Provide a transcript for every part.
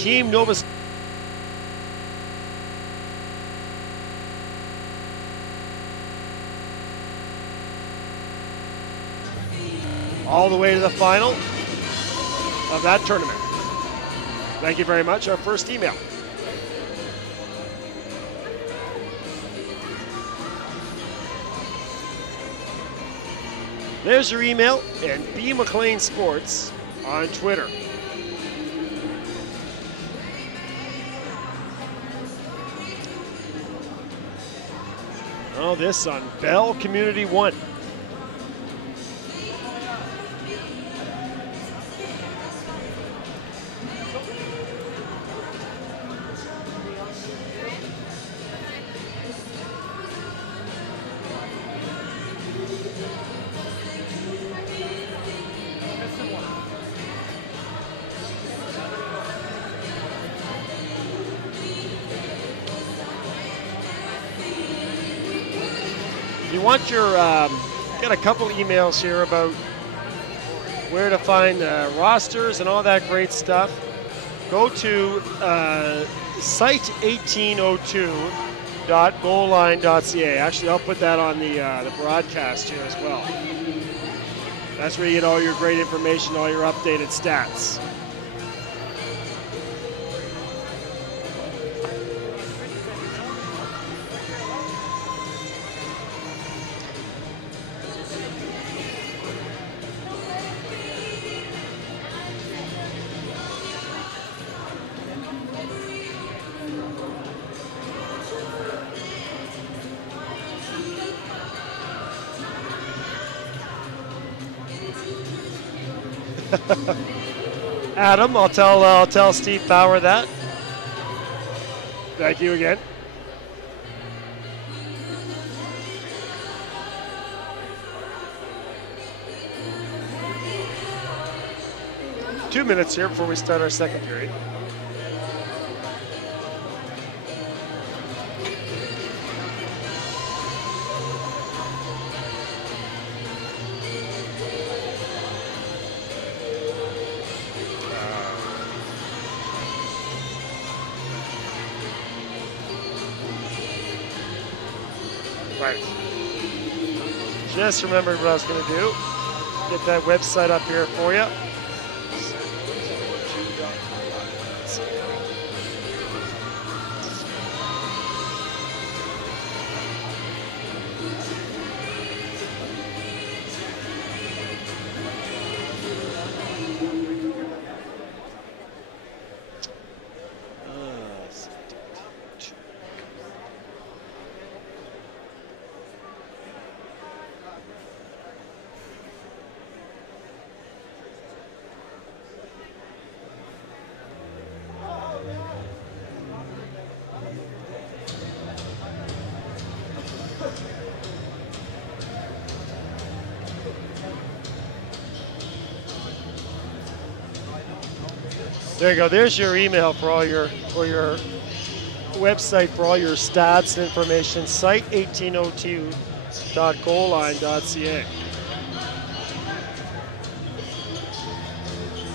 Team Nova all the way to the final of that tournament. Thank you very much. Our first email. There's your email, and B. McLean Sports on Twitter. Oh, this on Bell Community 1. You want your, got a couple emails here about where to find rosters and all that great stuff. Go to site1802.goalline.ca. Actually, I'll put that on the broadcast here as well. That's where you get all your great information, all your updated stats. Adam, I'll tell Steve Power that. Thank you again. Two minutes here before we start our second period. Just remembered what I was going to do. Get that website up here for you. There you go. There's your email for all your website for all your stats and information. Site1802.goalline.ca.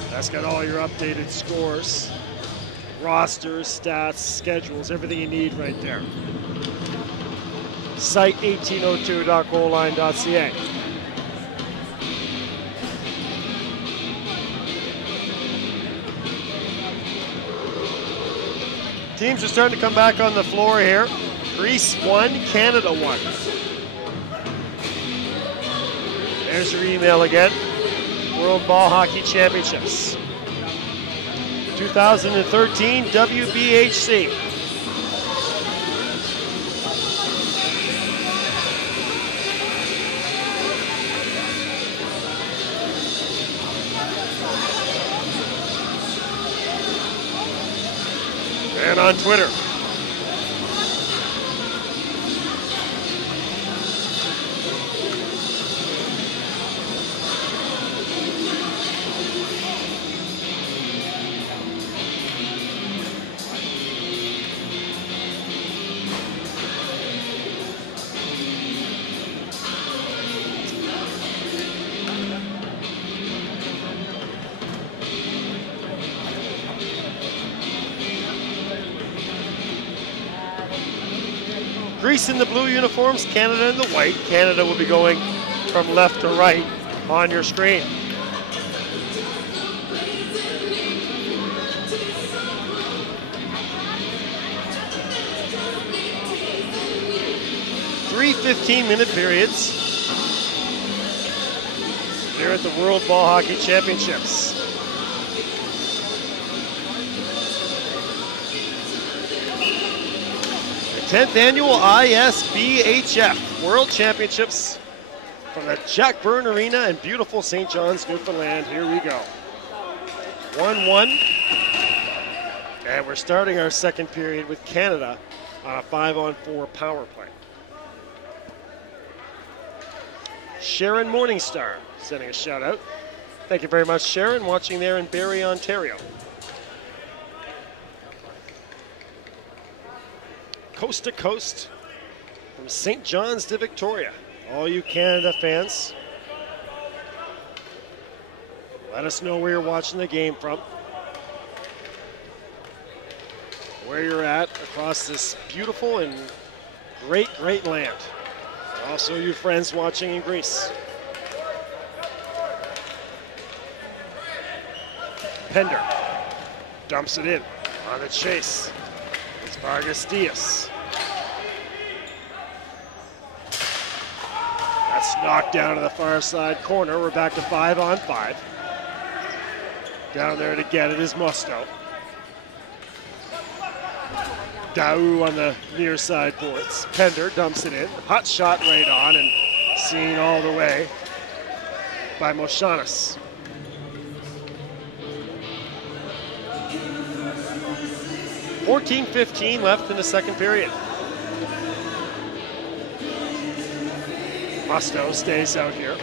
That's got all your updated scores, rosters, stats, schedules, everything you need right there. Site1802.goalline.ca. Teams are starting to come back on the floor here. Greece 1, Canada 1. There's your email again. World Ball Hockey Championships. 2013 WBHC. And on Twitter. Greece in the blue uniforms, Canada in the white. Canada will be going from left to right on your screen. Three 15-minute periods here at the World Ball Hockey Championships. The 10th annual ISBHF World Championships from the Jack Byrne Arena in beautiful St. John's, Newfoundland. Here we go. 1-1. And we're starting our second period with Canada on a 5-on-4 power play. Sharon Morningstar sending a shout out. Thank you very much, Sharon, watching there in Barrie, Ontario. Coast to coast from St. John's to Victoria. All you Canada fans, let us know where you're watching the game from, where you're at across this beautiful and great, great land. Also, you friends watching in Greece. Pender dumps it in on the chase. It's Vargas Diaz. That's knocked down to the far side corner. We're back to 5-on-5. Down there to get it is Musto. Daou on the near side boards. Pender dumps it in. Hot shot right on and seen all the way by Moshanis. .15 left in the second period. Musto stays out here.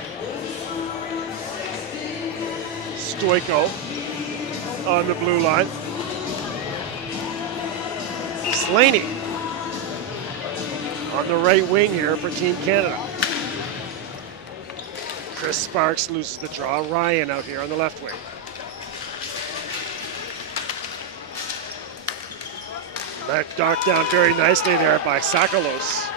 Stoico on the blue line. Slaney on the right wing here for Team Canada. Chris Sparks loses the draw. Ryan out here on the left wing. That knocked down very nicely there by Sakalos.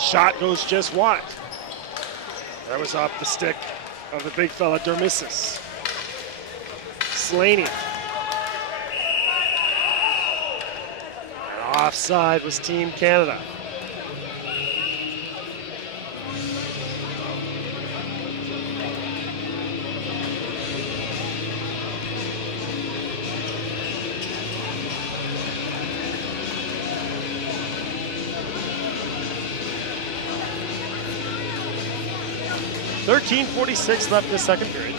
Shot goes just wide. That was off the stick of the big fella Dermissis. Slaney. And offside was Team Canada. .46 left in the second period.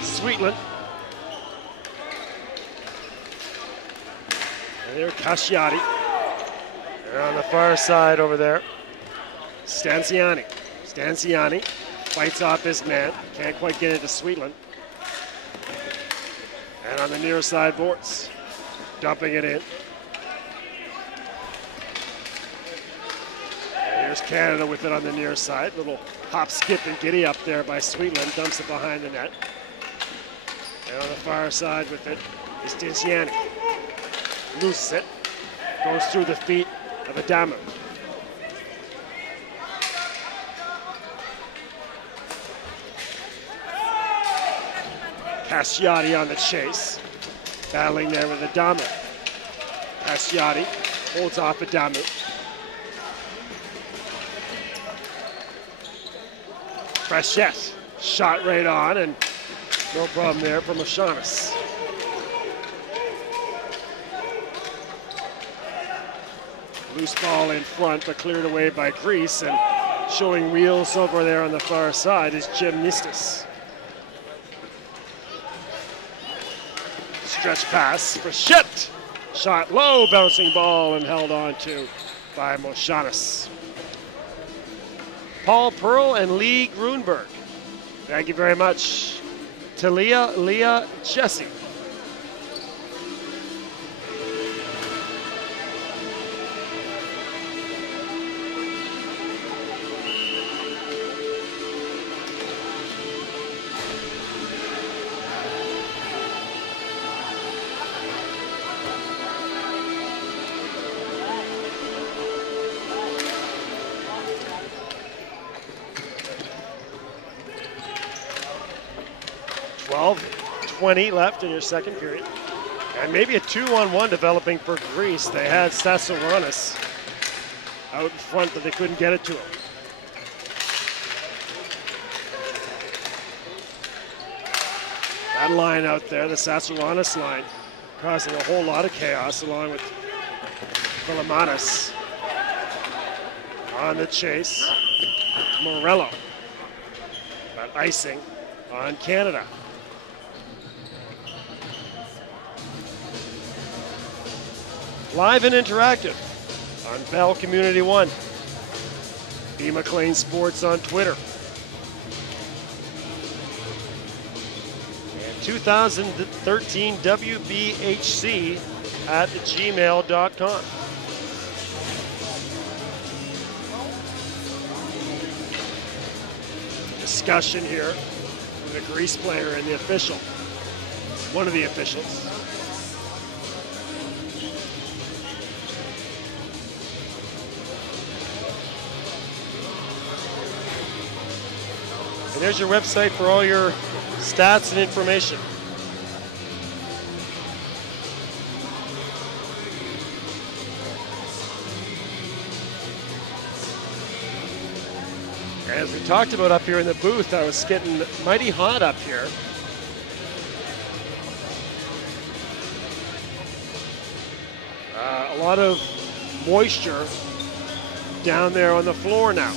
Sweetland. And there, Casciati. And on the far side over there, Stanziani. Stanziani fights off his man. Can't quite get it to Sweetland. And on the near side boards, dumping it in. There's Canada with it on the near side. Little hop, skip, and giddy up there by Sweetland. Dumps it behind the net. And on the far side with it is Tiziani. Loose it. Goes through the feet of Adamu. Casciati on the chase. Battling there with Adamu. Casciati holds off Adamu. Frechette, shot right on, and no problem there for Moshanis. Loose ball in front, but cleared away by Greece, and showing wheels over there on the far side is Jim Nistis. Stretch pass, Frechette, shot low, bouncing ball, and held on to by Moshanis. Paul Pearl and Lee Grunberg. Thank you very much. Talia, Leah, Jesse. 12:20 left in your second period. And maybe a 2-on-1 developing for Greece. They had Sassouranis out in front, but they couldn't get it to him. That line out there, the Sassouranis line, causing a whole lot of chaos along with Vilimanis on the chase. Morello, but icing on Canada. Live and interactive on Bell Community One. B. McLean Sports on Twitter. And 2013 WBHC at gmail.com. Discussion here with the Greece player and the official, one of the officials. And there's your website for all your stats and information. As we talked about up here in the booth, I was getting mighty hot up here. A lot of moisture down there on the floor now.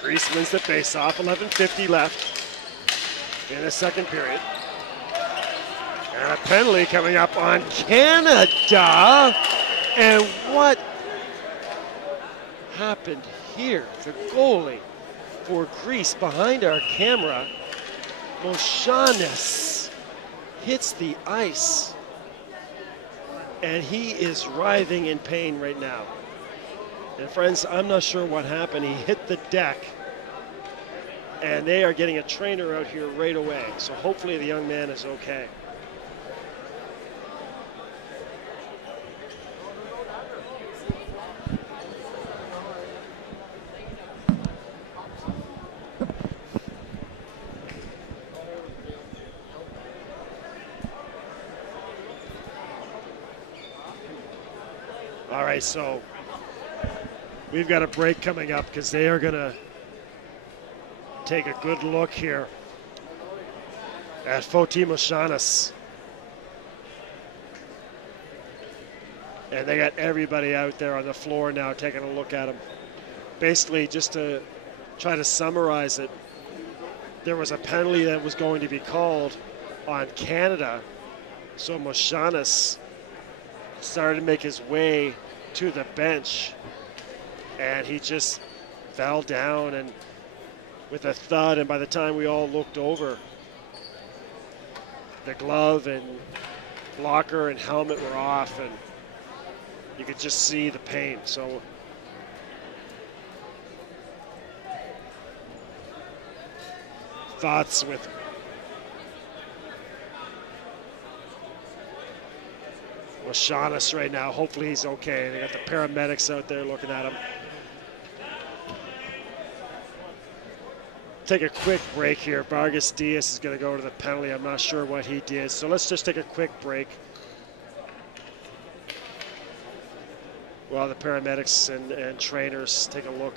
Greece wins the face-off, 11:50 left in the second period. And a penalty coming up on Canada. And what happened here? The goalie for Greece behind our camera, Moshanis, hits the ice. And he is writhing in pain right now. And friends, I'm not sure what happened. He hit the deck. And they are getting a trainer out here right away. So hopefully the young man is okay. All right, so we've got a break coming up because they are going to take a good look here at Foti Moshanis. And they got everybody out there on the floor now taking a look at him. Basically, just to try to summarize it, there was a penalty that was going to be called on Canada. So Moshanis started to make his way to the bench, and he just fell down and with a thud, and by the time we all looked over, the glove and blocker and helmet were off, and you could just see the pain. So thoughts with Moshanis right now. Hopefully he's okay. They got the paramedics out there looking at him. Take a quick break here. Vargas Diaz is going to go to the penalty. I'm not sure what he did. So let's just take a quick break while the paramedics and trainers take a look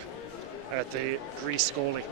at the Greece goalie.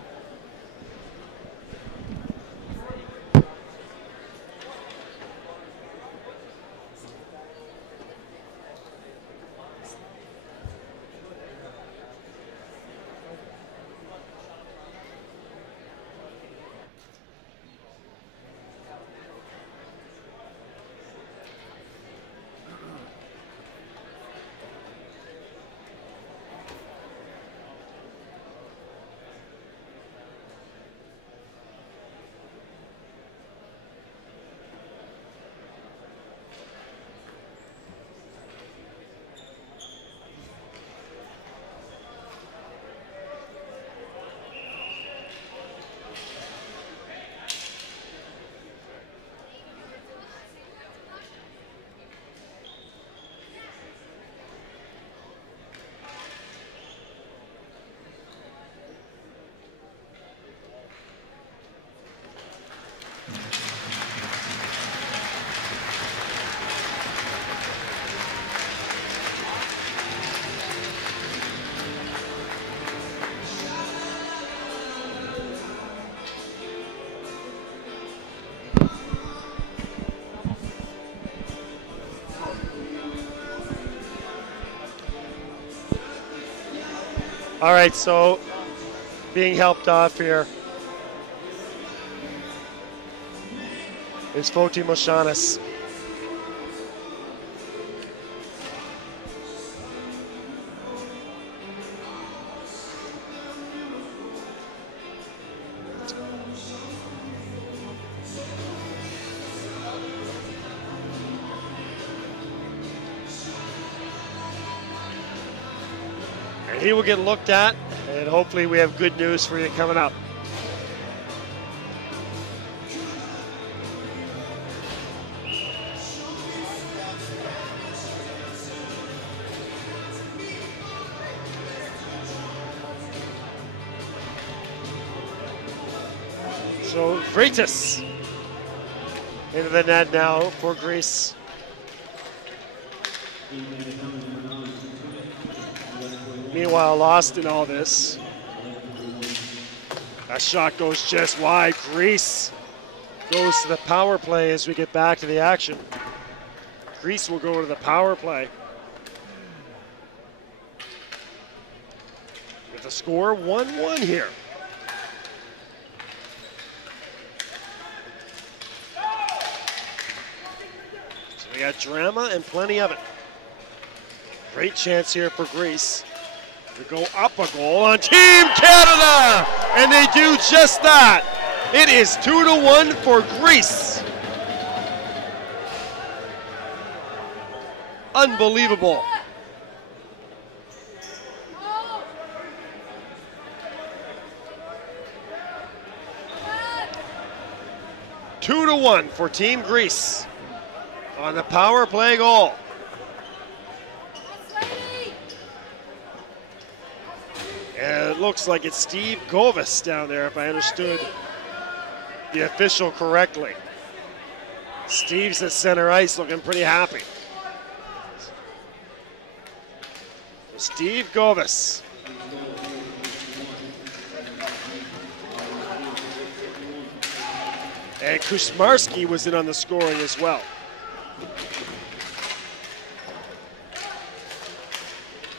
All right, so being helped off here is Foti Moshanis. And he will get looked at, and hopefully we have good news for you coming up. So Freitas into the net now for Greece. Meanwhile, lost in all this. That shot goes just wide. Greece goes to the power play as we get back to the action. Greece will go to the power play. With the score 1-1 here. So we got drama and plenty of it. Great chance here for Greece to go up a goal on Team Canada, and they do just that. It is 2-1 for Greece. Unbelievable. Two to one for Team Greece on the power play goal. And it looks like it's Steve Govis down there, if I understood the official correctly. Steve's at center ice looking pretty happy. Steve Govis. And Kuszmarski was in on the scoring as well.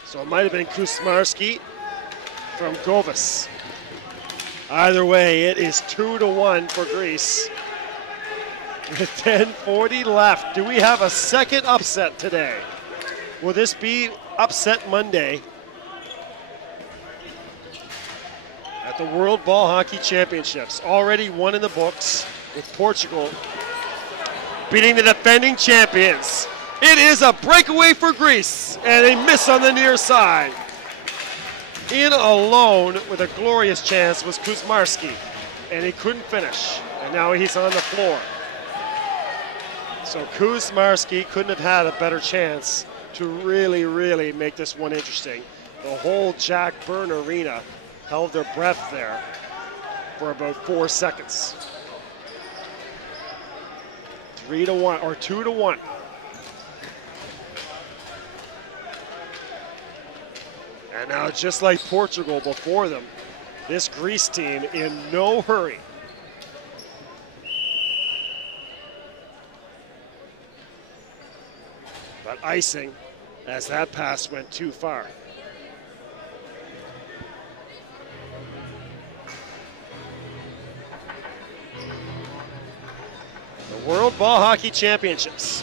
So it might have been Kuszmarski from Govis. Either way, it is 2-1 for Greece. With 10:40 left. Do we have a second upset today? Will this be Upset Monday at the World Ball Hockey Championships? Already one in the books with Portugal beating the defending champions. It is a breakaway for Greece and a miss on the near side. In alone with a glorious chance was Kuszmarski, and he couldn't finish, and now he's on the floor. So Kuszmarski couldn't have had a better chance to really, really make this one interesting. The whole Jack Byrne Arena held their breath there for about 4 seconds. 3-1 or 2-1. And now, just like Portugal before them, this Greece team in no hurry. But icing as that pass went too far. The World Ball Hockey Championships.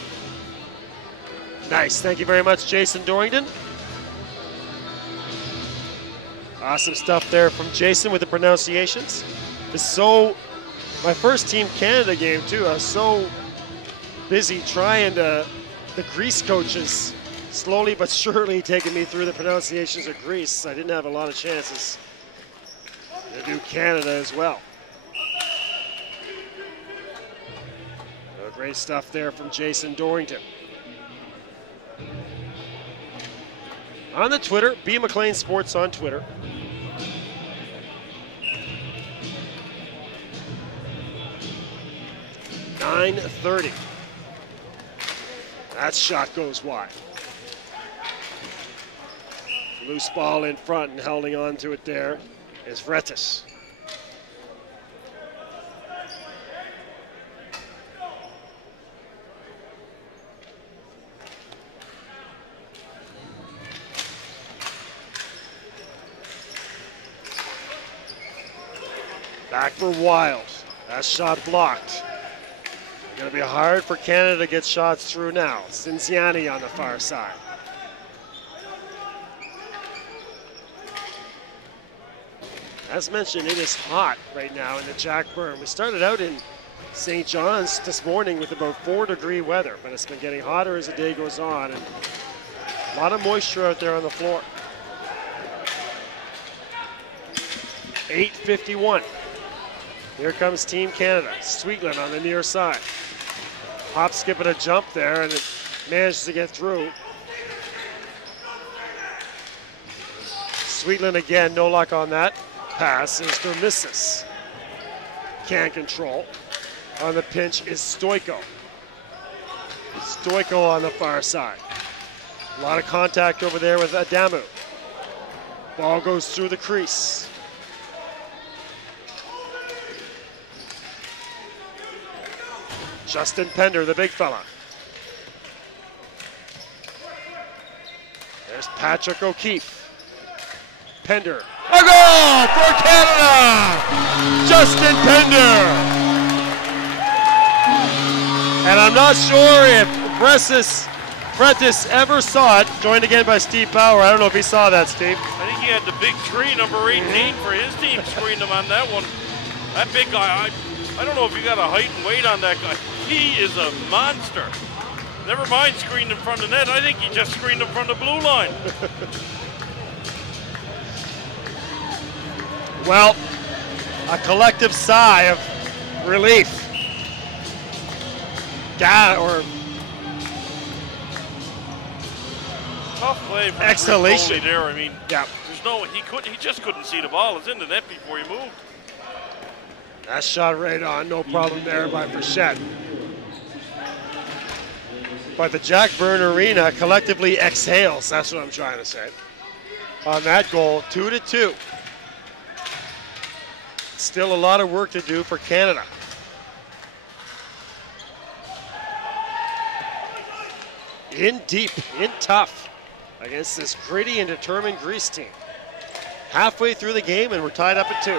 Nice, thank you very much, Jason Dorrington. Awesome stuff there from Jason with the pronunciations. My first Team Canada game too, I was so busy trying to, the Greece coaches slowly but surely taking me through the pronunciations of Greece. I didn't have a lot of chances to do Canada as well. So great stuff there from Jason Dorrington. On the Twitter, B. McLean Sports on Twitter. .30. That shot goes wide. Loose ball in front, and holding on to it there is Freitas. Back for Wild. That shot blocked. Going to be hard for Canada to get shots through now. Cinziani on the far side. As mentioned, it is hot right now in the Jack Byrne. We started out in St. John's this morning with about 4-degree weather, but it's been getting hotter as the day goes on, and a lot of moisture out there on the floor. 8:51. Here comes Team Canada. Sweetland on the near side. Hop, skip, and a jump there, and it manages to get through. Sweetland again, no luck on that pass is Dermissis. Can't control. On the pinch is Stoiko. Stoiko on the far side. A lot of contact over there with Adamu. Ball goes through the crease. Justin Pender, the big fella. There's Patrick O'Keefe. Pender. A goal for Canada! Justin Pender! And I'm not sure if Prentice ever saw it. Joined again by Steve Bauer. I don't know if he saw that, Steve. I think he had the big tree, number 18, for his team, screened him on that one. That big guy, I don't know if you got a height and weight on that guy. He is a monster. Never mind screened in front of the net. I think he just screened in front of the blue line. Well, a collective sigh of relief. Tough play for exhalation there. I mean, yeah. He just couldn't see the ball. It's in the net before he moved. That shot right on, no problem there by Frechette. But the Jack Byrne Arena collectively exhales, that's what I'm trying to say. On that goal, 2-2. Still a lot of work to do for Canada. In deep, in tough, against this gritty and determined Greece team. Halfway through the game and we're tied up at 2.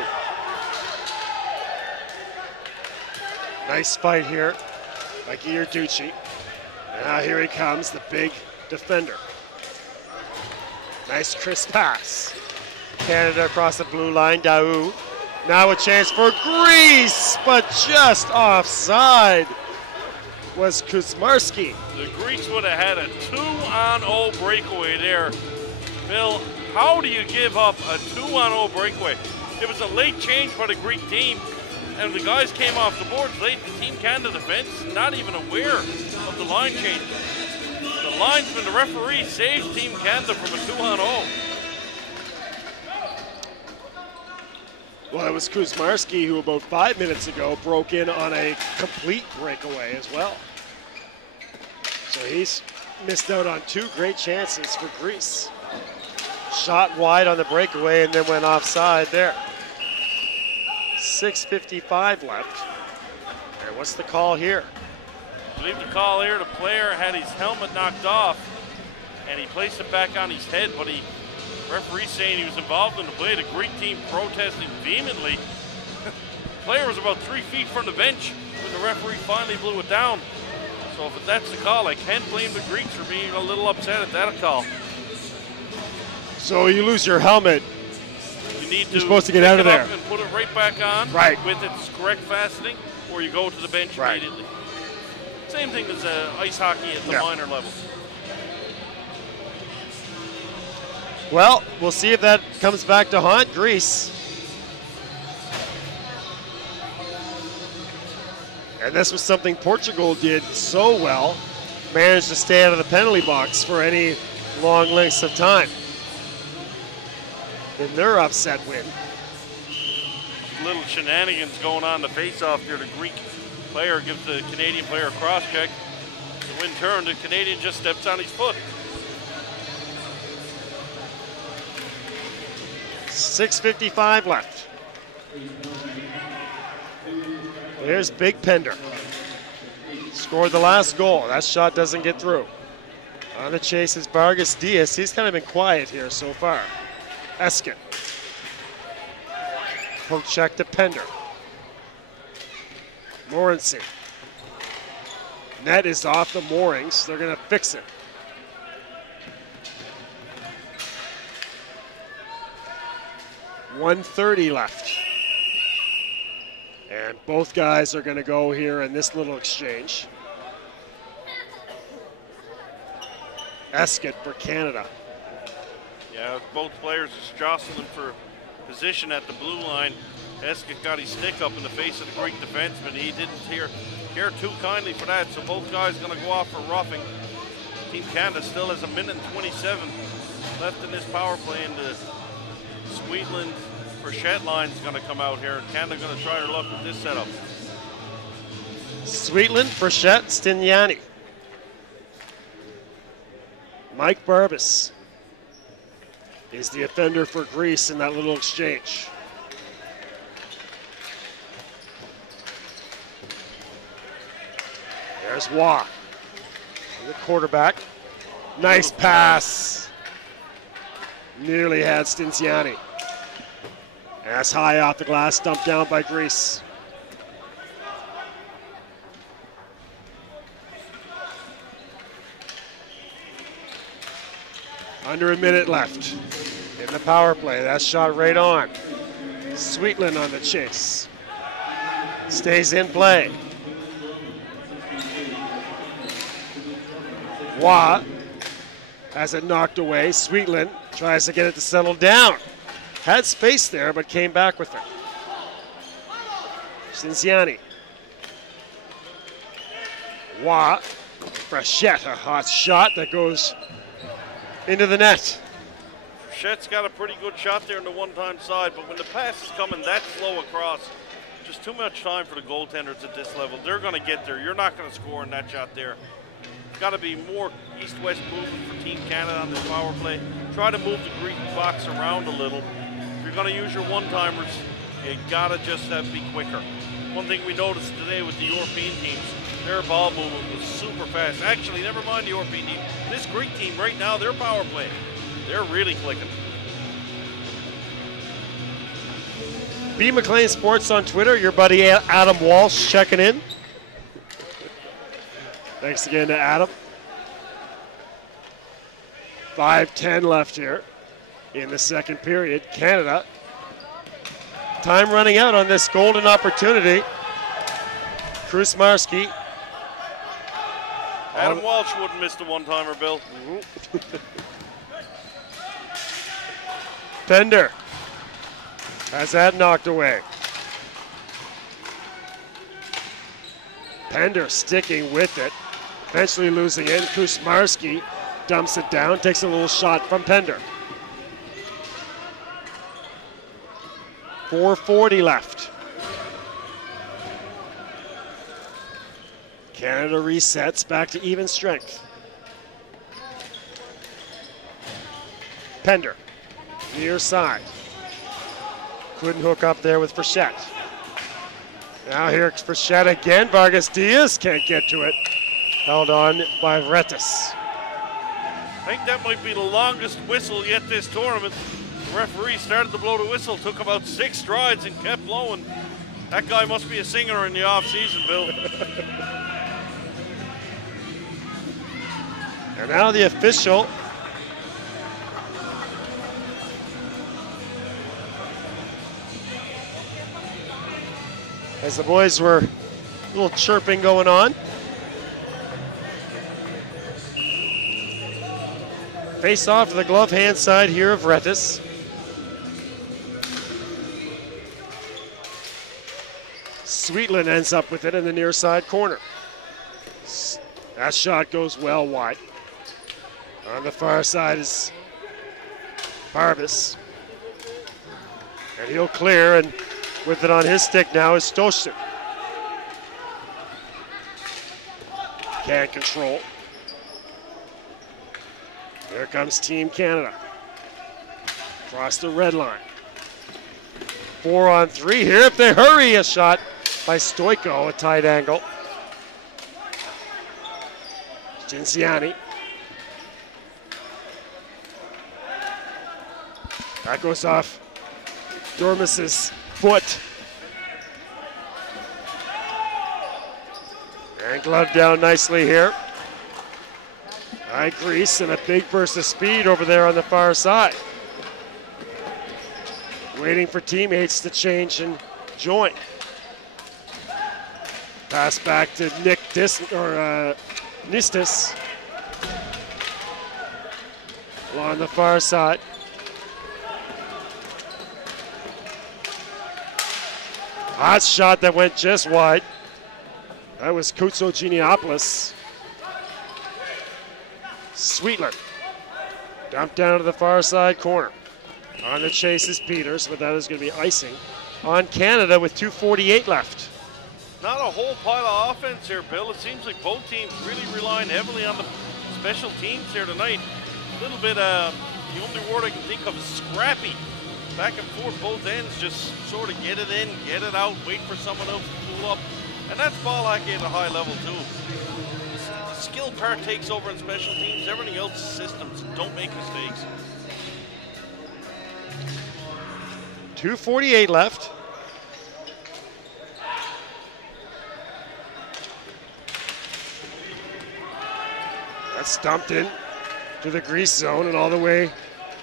Nice fight here by Giarducci. Now here he comes, the big defender. Nice crisp pass. Canada across the blue line, Daou. Now a chance for Greece, but just offside was Kuzmarski. The Greeks would have had a 2-on-0 breakaway there. Bill, how do you give up a 2-on-0 breakaway? It was a late change by the Greek team, and the guys came off the board late. The Team Canada defense not even aware of the line change. The linesman, the referee, saves Team Canada from a 2-on-0. Well, it was Kuzmarski who about 5 minutes ago broke in on a complete breakaway as well. So he's missed out on 2 great chances for Greece. Shot wide on the breakaway and then went offside there. 6:55 left. And what's the call here? I believe the call here, the player had his helmet knocked off and he placed it back on his head, but referee saying he was involved in the play. The Greek team protesting vehemently. The player was about 3 feet from the bench when the referee finally blew it down. So if that's the call, I can't blame the Greeks for being a little upset at that call. So you lose your helmet, you're supposed to get out of there and put it right back on, right, with its correct fastening, or you go to the bench immediately. Same thing as ice hockey at the minor level. Well, we'll see if that comes back to haunt Greece. And this was something Portugal did so well, managed to stay out of the penalty box for any long lengths of time in their upset win. Little shenanigans going on the face-off there. The Greek player gives the Canadian player a cross-check. The wind turned, the Canadian just steps on his foot. 6:55 left. There's Big Pender. Scored the last goal. That shot doesn't get through. On the chase is Vargas Diaz. He's kind of been quiet here so far. Eskin. Poke check to Pender. Morency. Net is off the moorings. They're going to fix it. .130 left. And both guys are going to go here in this little exchange. Escott for Canada. Yeah, both players is jostling for position at the blue line. Escott got his stick up in the face of the Greek defenseman. He didn't care too kindly for that, so both guys going to go off for roughing. Team Canada still has 1:27 left in this power play, and the Sweetland Frechette line is going to come out here. Canada going to try their luck with this setup. Sweetland, Frechette, Stignani. Mike Barbas is the offender for Greece in that little exchange. There's Waugh, the quarterback. Nice pass. Nearly had Stignani. That's high off the glass, dumped down by Greece. Under a minute left in the power play. That shot right on. Sweetland on the chase. Stays in play. Waugh has it knocked away. Sweetland tries to get it to settle down. Had space there, but came back with it. Stignani. Waugh. Frechette, a hot shot that goes into the net. Frechette's got a pretty good shot there on the one-time side, but when the pass is coming that slow across, just too much time for the goaltenders at this level. They're going to get there. You're not going to score in that shot there. Got to be more east-west movement for Team Canada on this power play. Try to move the Greek box around a little. If you're going to use your one-timers, you got to just be quicker. One thing we noticed today with the European teams, their ball movement was super fast. Actually, never mind the European team. This Greek team right now, their power play, they're really clicking. B. McLean Sports on Twitter. Your buddy Adam Walsh checking in. Thanks again to Adam. 5:10 left here in the second period. Canada, time running out on this golden opportunity. Krusmarski. Adam Walsh wouldn't miss the one-timer, Bill. Pender has that knocked away. Pender sticking with it, eventually losing it. Krusmarski dumps it down, takes a little shot from Pender. 4:40 left. Canada resets back to even strength. Pender, near side. Couldn't hook up there with Frechette. Now here's Frechette again. Vargas Diaz can't get to it. Held on by Vretis. I think that might be the longest whistle yet this tournament. The referee started to blow the whistle, took about 6 strides and kept blowing. That guy must be a singer in the off-season, Bill. And now the official. As the boys were a little chirping going on. Face off to the glove hand side here of Vretis. Sweetland ends up with it in the near side corner. That shot goes well wide. On the far side is Barbas. And he'll clear, and with it on his stick now is Stoshik. Can't control. Here comes Team Canada. Across the red line. 4-on-3 here. If they hurry, a shot by Stoiko, a tight angle. Stignani. That goes off Dormis's foot. And glove down nicely here. Greece, and a big burst of speed over there on the far side. Waiting for teammates to change and join. Pass back to Nistis. Along the far side. Hot shot that went just wide. That was Koutsogeniopoulos. Sweetland. Dumped down to the far side corner. On the chase is Peters, but that is going to be icing on Canada with 2:48 left. Not a whole pile of offense here, Bill. It seems like both teams really relying heavily on the special teams here tonight. A little bit, the only word I can think of is scrappy. Back and forth, both ends, just sort of get it in, get it out, wait for someone else to pull up. And that's ball hockey at a high level too. The skill part takes over in special teams. Everything else is systems. Don't make mistakes. 2:48 left. That's dumped in to the Greece zone, and all the way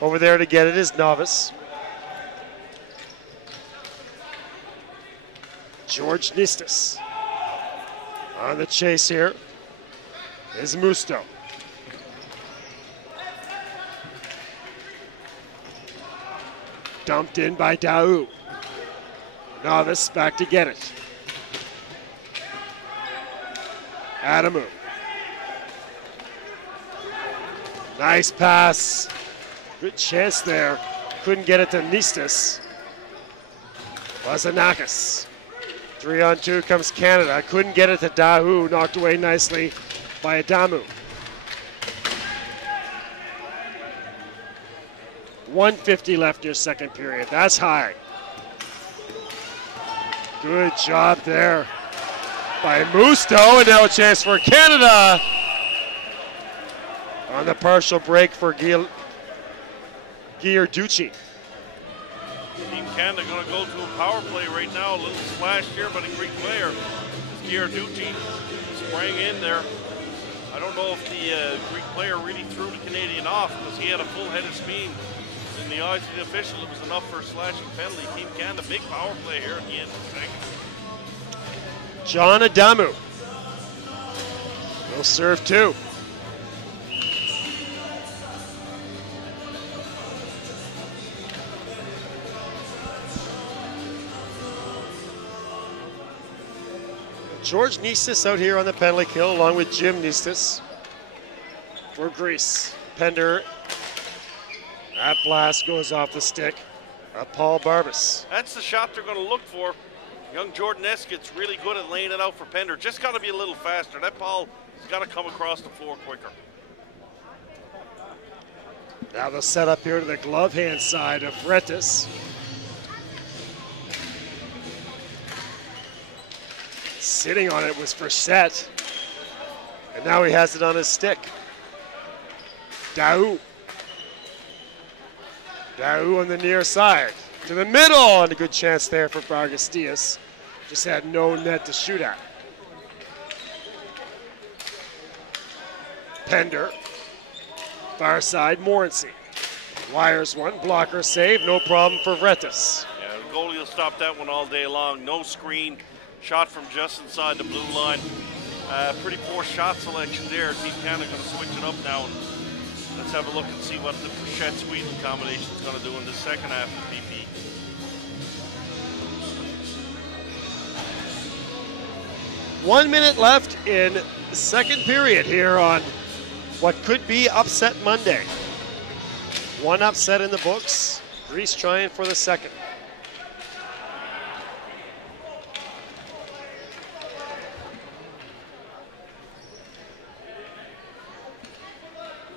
over there to get it is Novice. George Nistis. On the chase here is Musto. Dumped in by Daou. Novice back to get it. Adamu. Nice pass. Good chance there. Couldn't get it to Nistis. Lazanakis. 3-on-2 comes Canada. Couldn't get it to Daou. Knocked away nicely by Adamu. 1:50 left in your second period. That's high. Good job there by Musto. And now a chance for Canada. On the partial break for Giarducci. Team Canada going to go to a power play right now. A little splash here by the Greek player. Giarducci sprang in there. I don't know if the Greek player really threw the Canadian off because he had a full head of speed. In the eyes of the official, it was enough for a slashing penalty. Team Canada, big power play here at the end of the second. John Adamu will serve two. George Nistis out here on the penalty kill along with Jim Nistis for Greece. Pender, that blast goes off the stick of Paul Barbas. That's the shot they're going to look for. Young Jordan Eskett's really good at laying it out for Pender. Just got to be a little faster. That ball has got to come across the floor quicker. Now they'll set up here to the glove hand side of Retis. Sitting on it was Frechette. And now he has it on his stick. Daou. Daou on the near side. To the middle, and a good chance there for Vargas Diaz. Just had no net to shoot at. Pender. Far side, Morency. Wires one, blocker save, no problem for Retis. Yeah, the goalie will stop that one all day long. No screen. Shot from just inside the blue line. Pretty poor shot selection there. Team Canada going to switch it up now. And let's have a look and see what the Frechette-Sweden combination is going to do in the second half of the PP. 1 minute left in the second period here on what could be Upset Monday. One upset in the books. Greece trying for the second.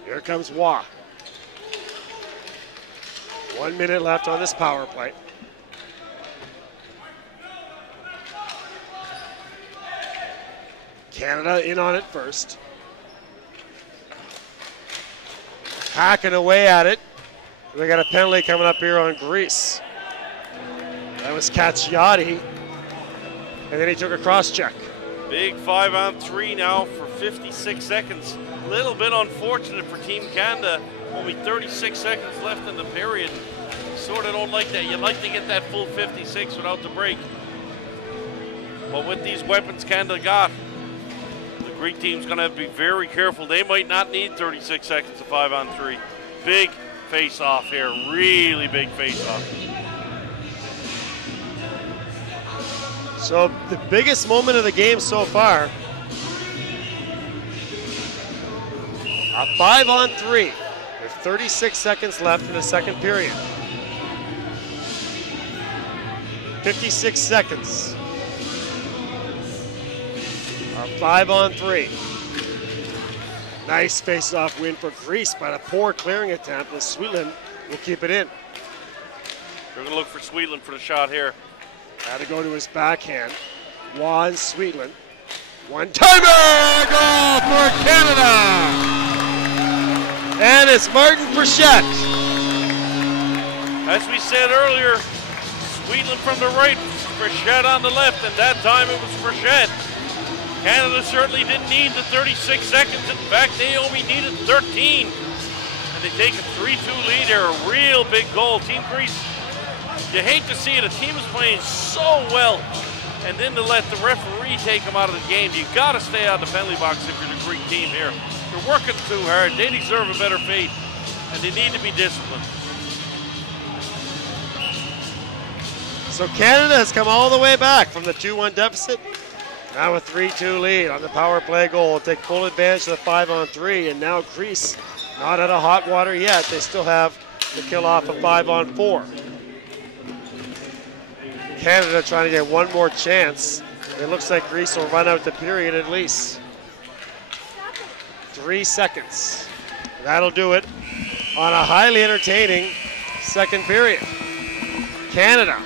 Here comes Waugh. 1 minute left on this power play. Canada in on it first. Hacking away at it. They got a penalty coming up here on Greece. That was Cacciati. And then he took a cross check. Big 5-on-3 now for 56 seconds. A little bit unfortunate for Team Canada. Only 36 seconds left in the period. Sort of don't like that. You like to get that full 56 without the break. But with these weapons Canada got, the Greek team's going to have to be very careful. They might not need 36 seconds of 5-on-3. Big face-off here. Really big face-off. So the biggest moment of the game so far, a 5-on-3 with 36 seconds left in the second period. 56 seconds. A 5-on-3. Nice face-off win for Greece, but a poor clearing attempt, and Sweetland will keep it in. They're going to look for Sweetland for the shot here. Had to go to his backhand. Juan Sweetland. One-timer goal for Canada! And it's Martin Frechette. As we said earlier, Sweetland from the right, Frechette on the left, and that time it was Frechette. Canada certainly didn't need the 36 seconds. In fact, they only needed 13. And they take a 3-2 lead here. A real big goal. Team Greece, you hate to see it. A team is playing so well, and then to let the referee take them out of the game. You've got to stay out of the penalty box if you're the Greek team here. You're working too hard. They deserve a better fate, and they need to be disciplined. So Canada has come all the way back from the 2-1 deficit. Now a 3-2 lead on the power play goal. Take full advantage of the 5-on-3, and now Greece not out of hot water yet. They still have to kill off a 5-on-4. Canada trying to get one more chance. It looks like Greece will run out the period at least. 3 seconds. That'll do it on a highly entertaining second period. Canada,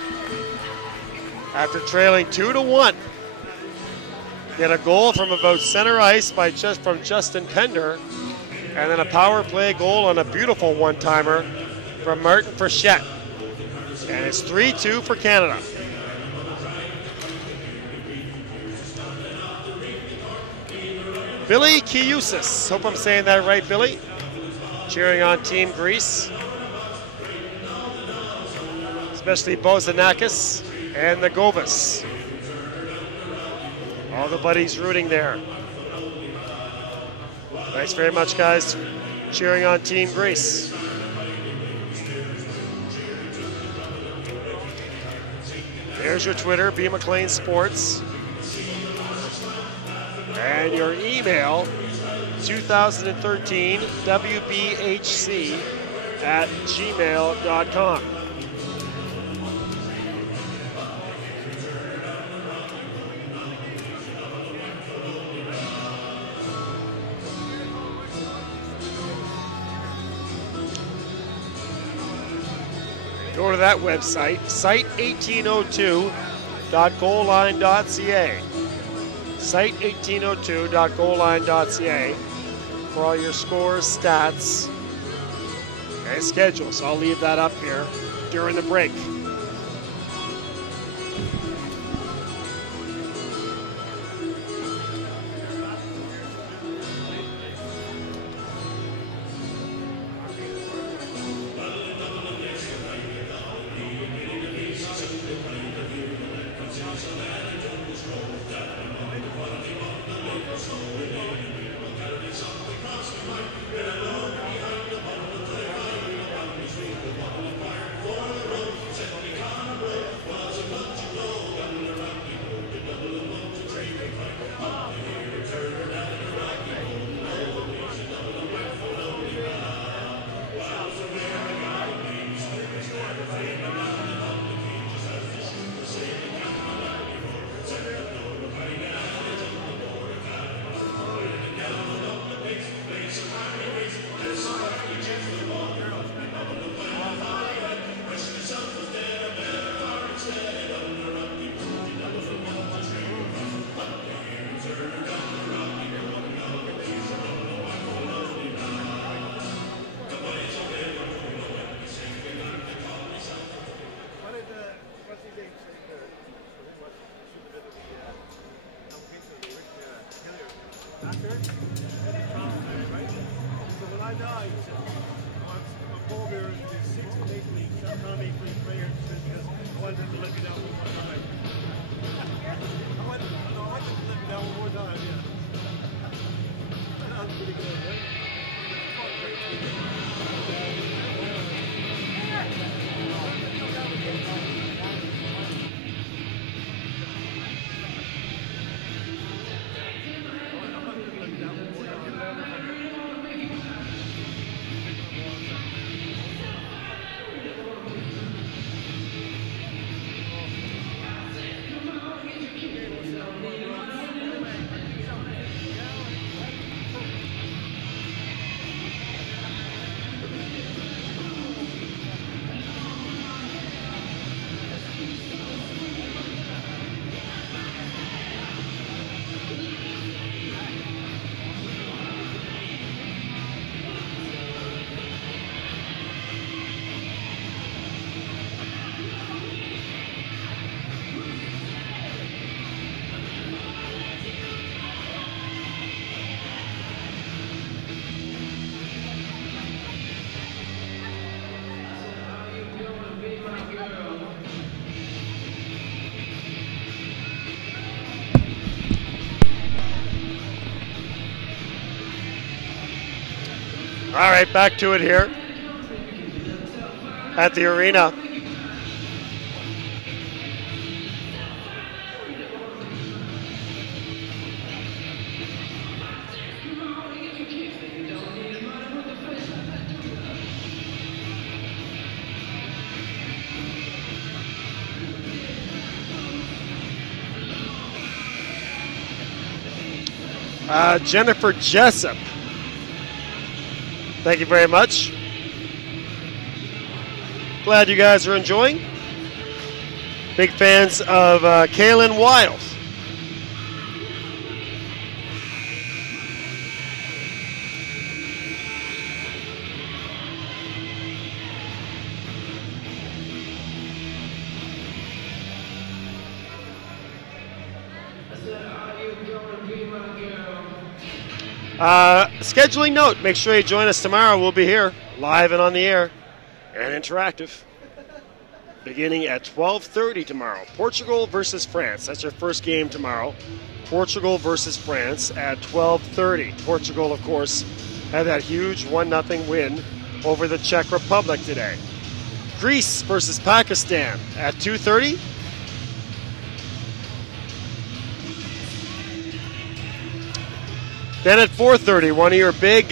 after trailing 2-1, get a goal from about center ice from Justin Pender, and then a power play goal on a beautiful one-timer from Martin Frechette. And it's 3-2 for Canada. Billy Kiousis, hope I'm saying that right, Billy, cheering on Team Greece, especially Bozanakis and Nagovas. All the buddies rooting there. Thanks very much, guys, cheering on Team Greece. There's your Twitter, B. McLean Sports. And your email, 2013wbhc@gmail.com. Go to that website, site1802.goalline.ca. Site1802.goalline.ca for all your scores, stats, and schedules. I'll leave that up here during the break. All right, back to it here at the arena. Jennifer Jessup. Thank you very much. Glad you guys are enjoying. Big fans of Kaylin Wiles. Scheduling note, make sure you join us tomorrow. We'll be here live and on the air and interactive beginning at 12:30 tomorrow. Portugal versus France. That's your first game tomorrow. Portugal versus France at 12:30. Portugal, of course, had that huge 1-0 win over the Czech Republic today. Greece versus Pakistan at 2:30. Then at 4:30, one of your big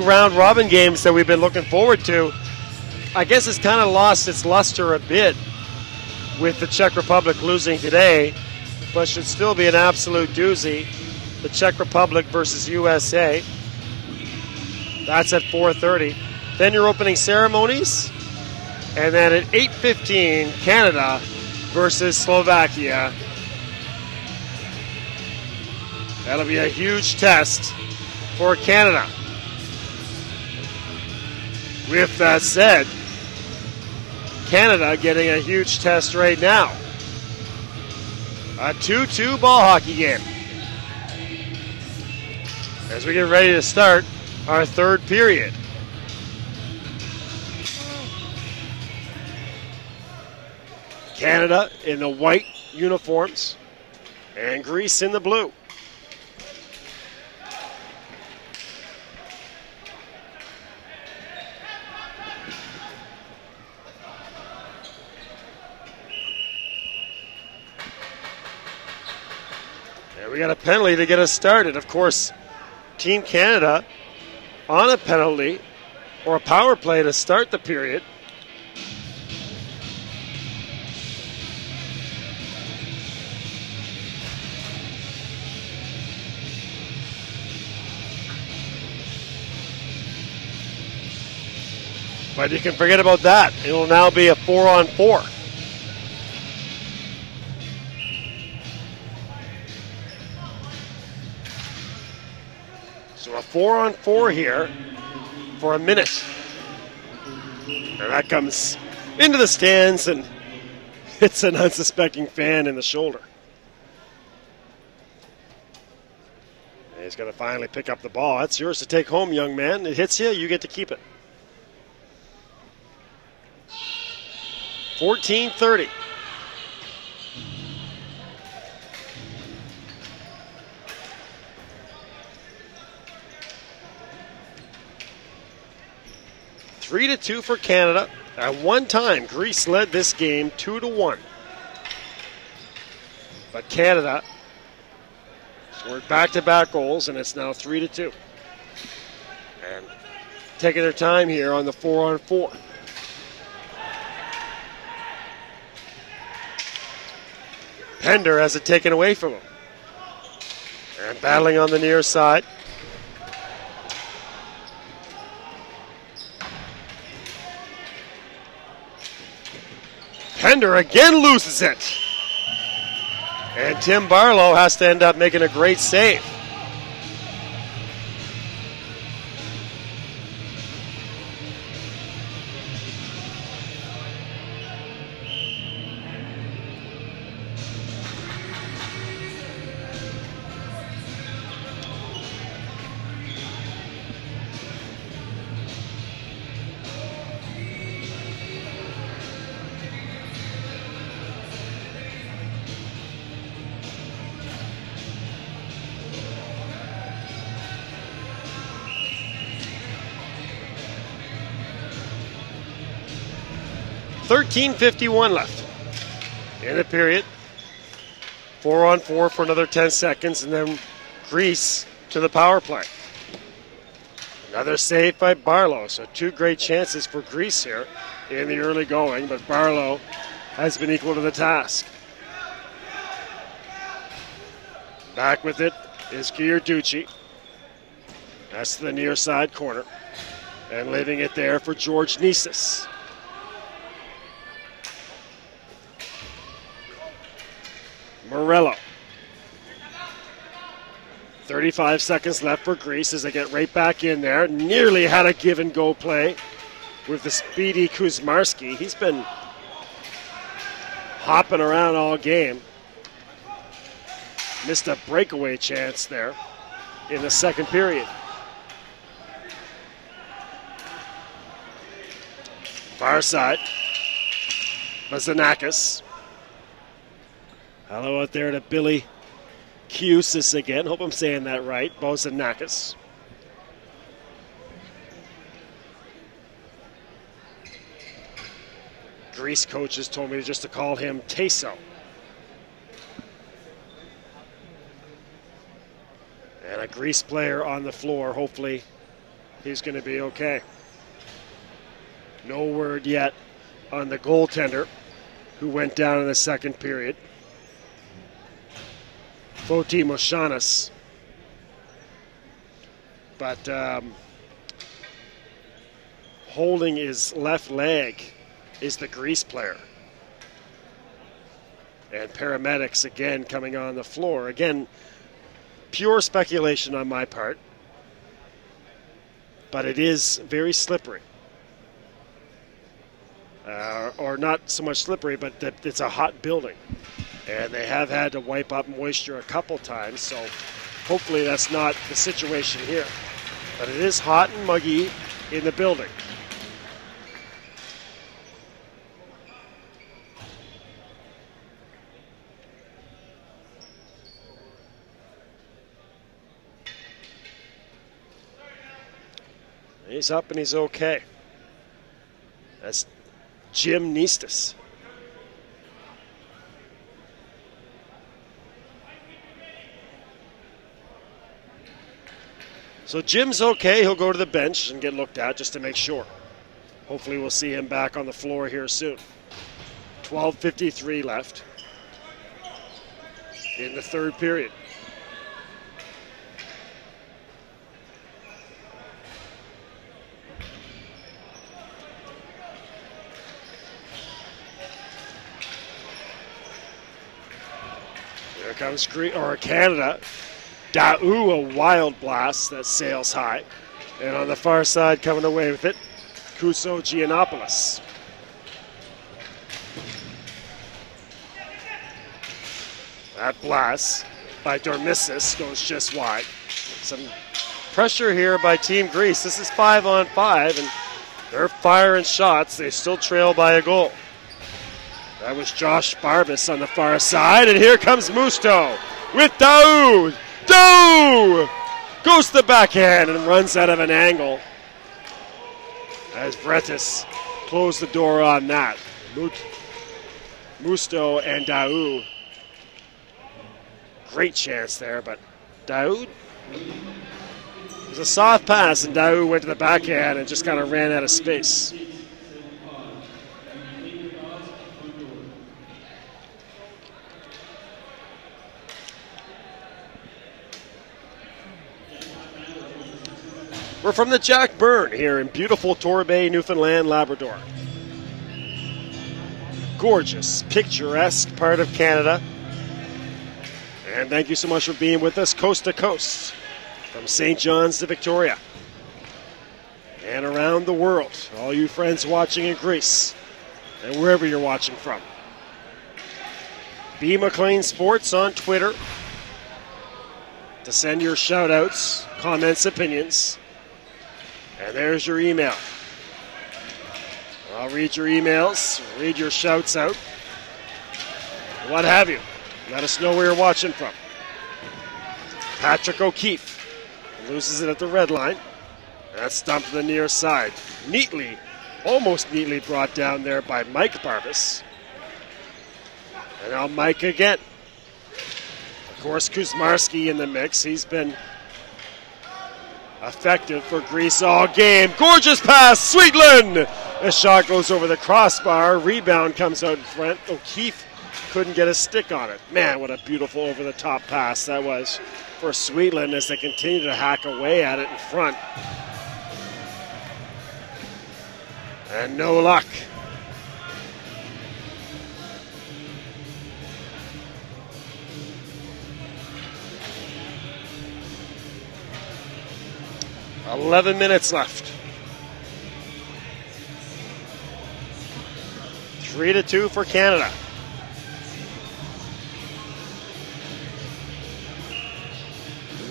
round robin games that we've been looking forward to. I guess it's kind of lost its luster a bit with the Czech Republic losing today, but should still be an absolute doozy. The Czech Republic versus USA. That's at 4:30. Then your opening ceremonies, and then at 8:15, Canada versus Slovakia. That'll be a huge test for Canada. With that said, Canada getting a huge test right now. A 2-2 ball hockey game. As we get ready to start our third period. Canada in the white uniforms and Greece in the blue. We got a penalty to get us started. Of course, Team Canada on a penalty or a power play to start the period. But you can forget about that. It will now be a 4-on-4. So a 4-on-4 here for a minute. And that comes into the stands and hits an unsuspecting fan in the shoulder. He's going to finally pick up the ball. That's yours to take home, young man. It hits you, you get to keep it. 14-30. Three to 2 for Canada. At one time, Greece led this game 2-1. But Canada scored back-to-back goals, and it's now 3-2. And taking their time here on the 4-on-4. Pender has it taken away from him. And battling on the near side. Pender again loses it. And Tim Barlow has to end up making a great save. .51 left in the period. 4-on-4 for another 10 seconds, and then Greece to the power play. Another save by Barlow, so two great chances for Greece here in the early going, but Barlow has been equal to the task. Back with it is Giarducci. That's the near side corner, and leaving it there for George Nisis. Morello. 35 seconds left for Greece as they get right back in there. Nearly had a give and go play with the speedy Kuzmarski. He's been hopping around all game. Missed a breakaway chance there in the second period. Far side. Mazanakis. Hello out there to Billy Cusis again. Hope I'm saying that right. Bozanakis. Greece coaches told me just to call him Teso. And a Greece player on the floor. Hopefully he's going to be okay. No word yet on the goaltender who went down in the second period. Foti Moshanis. But holding his left leg is the Greece player. And paramedics again coming on the floor. Again, pure speculation on my part. But it is very slippery. Or not so much slippery, but it's a hot building. And they have had to wipe up moisture a couple times, so hopefully that's not the situation here. But it is hot and muggy in the building. He's up and he's okay. That's Jim Nisis. So Jim's okay. He'll go to the bench and get looked at just to make sure. Hopefully we'll see him back on the floor here soon. 12:53 left in the third period. Here comes Canada. Daou, a wild blast that sails high. And on the far side, coming away with it, Kuso Giannopoulos. That blast by Dormisis goes just wide. Some pressure here by Team Greece. This is 5-on-5, and they're firing shots. They still trail by a goal. That was Josh Barbas on the far side, and here comes Musto with Daoud. Daoud goes to the backhand and runs out of an angle as Bretis closed the door on that. Musto and Daoud. Great chance there, but Daoud, it was a soft pass, and Daoud went to the backhand and just kind of ran out of space. We're from the Jack Byrne here in beautiful Torbay, Newfoundland, Labrador. Gorgeous, picturesque part of Canada. And thank you so much for being with us coast to coast, from St. John's to Victoria and around the world. All you friends watching in Greece and wherever you're watching from. B. McLean Sports on Twitter to send your shout outs, comments, opinions. And there's your email. I'll read your emails, read your shouts out, what have you. Let us know where you're watching from. Patrick O'Keefe loses it at the red line. That's dumped to the near side. Neatly, almost neatly brought down there by Mike Barbas. And now Mike again. Of course, Kuzmarski in the mix. He's been effective for Greece all game. Gorgeous pass, Sweetland! The shot goes over the crossbar. Rebound comes out in front. O'Keefe couldn't get a stick on it. Man, what a beautiful over-the-top pass that was for Sweetland as they continue to hack away at it in front. And no luck. $11 minutes left. 3-2 for Canada.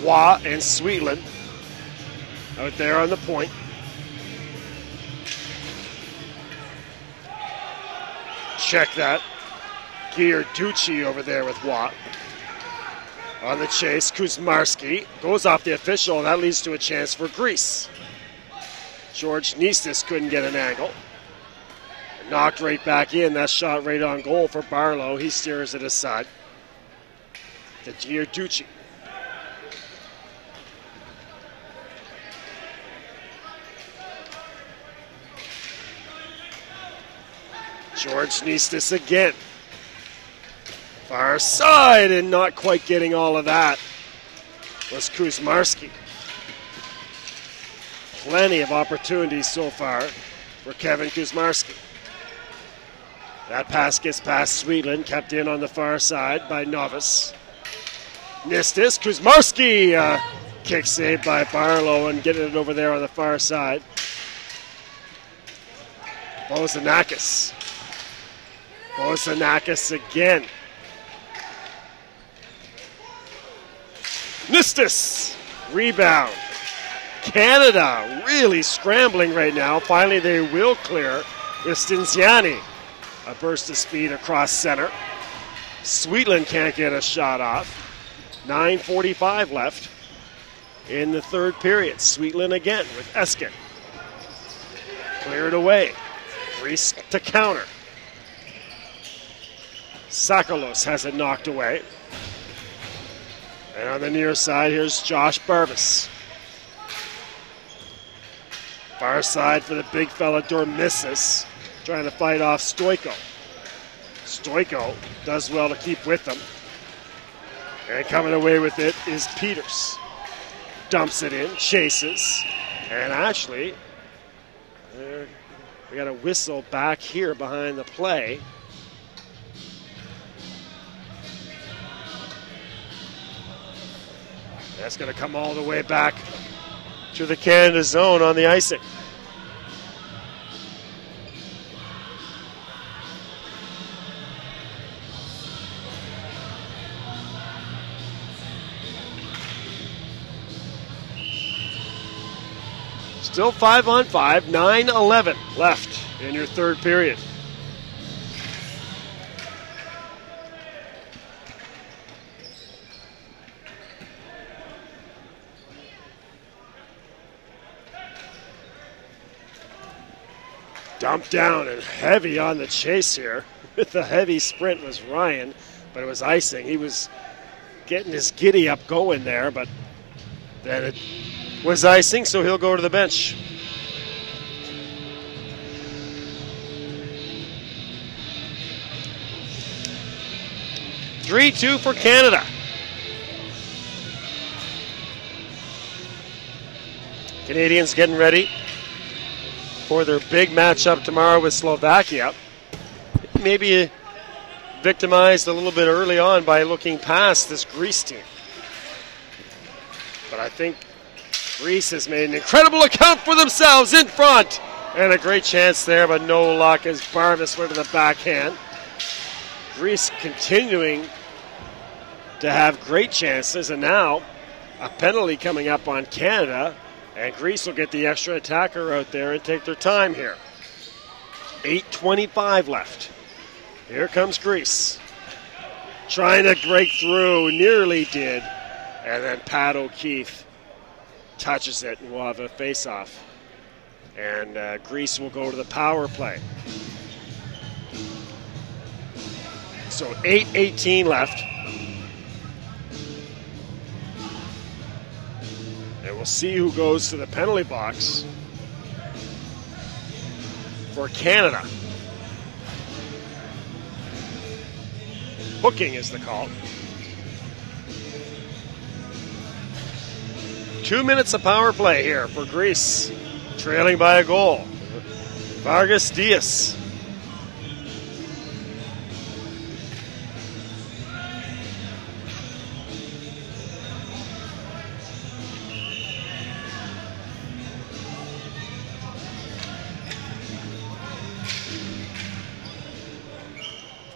Waugh and Sweetland out there on the point. Check that. Giarducci over there with Waugh. On the chase, Kuzmarski goes off the official, and that leads to a chance for Greece. George Nistis couldn't get an angle. Knocked right back in. That shot right on goal for Barlow. He steers it aside to Giarducci. George Nistis again. Far side, and not quite getting all of that was Kuzmarski. Plenty of opportunities so far for Kevin Kuzmarski. That pass gets past Sweetland, kept in on the far side by Novice. Nistis, Kuzmarski, kick saved by Barlow and getting it over there on the far side. Bozanakis. Bozanakis again. Nistis, rebound. Canada really scrambling right now. Finally they will clear with Stinziani. A burst of speed across center. Sweetland can't get a shot off. 9:45 left in the third period. Sweetland again with Eskin. Cleared away. Greece to counter. Sakalos has it knocked away. And on the near side, here's Josh Barbas. Far side for the big fella, Dormissis, trying to fight off Stoico. Stoico does well to keep with them. And coming away with it is Peters. Dumps it in, chases, and actually, we got a whistle back here behind the play. That's going to come all the way back to the Canada zone on the icing. Still 5-on-5, 9-11 left in your third period. Dumped down and heavy on the chase here. With the heavy sprint was Ryan, but it was icing. He was getting his giddy up going there, but then it was icing, so he'll go to the bench. (3-2) for Canada. Canadians getting ready for their big matchup tomorrow with Slovakia. Maybe victimized a little bit early on by looking past this Greece team. But I think Greece has made an incredible account for themselves in front. And a great chance there, but no luck as Barvis went to the backhand. Greece continuing to have great chances, and now a penalty coming up on Canada. And Greece will get the extra attacker out there and take their time here. 8:25 left. Here comes Greece. Trying to break through, nearly did. And then Pat O'Keefe touches it, and we'll have a face-off. And Greece will go to the power play. So 8:18 left. And we'll see who goes to the penalty box for Canada. Hooking is the call. 2 minutes of power play here for Greece, trailing by a goal. Vargas Diaz.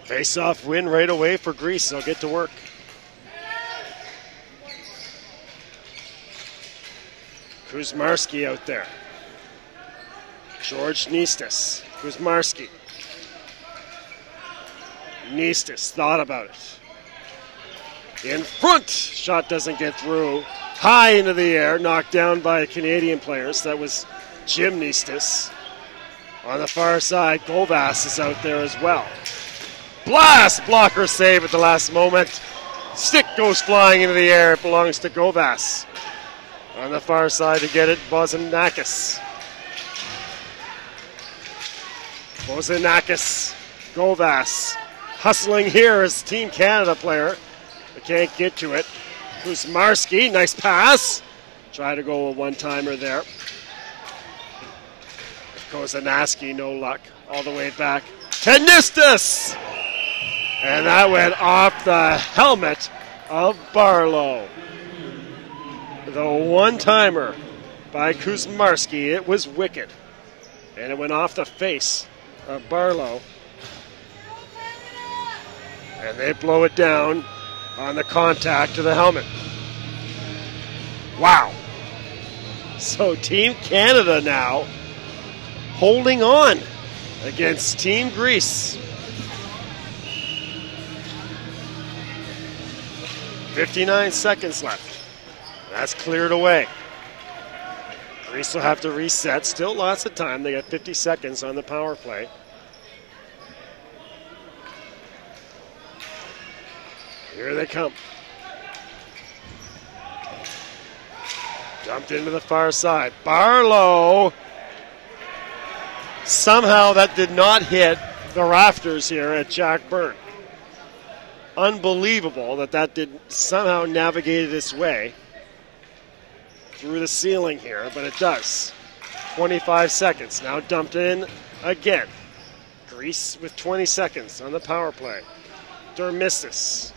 Face-off win right away for Greece. They'll get to work. Kuzmarski out there. George Nistas. Kuzmarski. Nistas thought about it. In front. Shot doesn't get through. High into the air. Knocked down by Canadian players. That was Jim Nistas. On the far side, Govas is out there as well. Blast! Blocker save at the last moment. Stick goes flying into the air. It belongs to Govas. On the far side to get it, Bozanakis. Bozanakis. Govas. Hustling here as Team Canada player. But can't get to it. Kuzmarski, nice pass. Try to go a one-timer there. Kozanaski, no luck. All the way back. Tenistas! And that went off the helmet of Barlow. The one-timer by Kuzmarski, it was wicked. And it went off the face of Barlow. And they blow it down on the contact to the helmet. Wow. So Team Canada now holding on against Team Greece. 59 seconds left. That's cleared away. Greece will have to reset. Still lots of time. They got 50 seconds on the power play. Here they come. Dumped into the far side. Barlow. Somehow that did not hit the rafters here at Jack Byrne. Unbelievable that did somehow navigate its way through the ceiling here, but it does. 25 seconds. Now dumped in again. Greece with 20 seconds on the power play. Dermistis.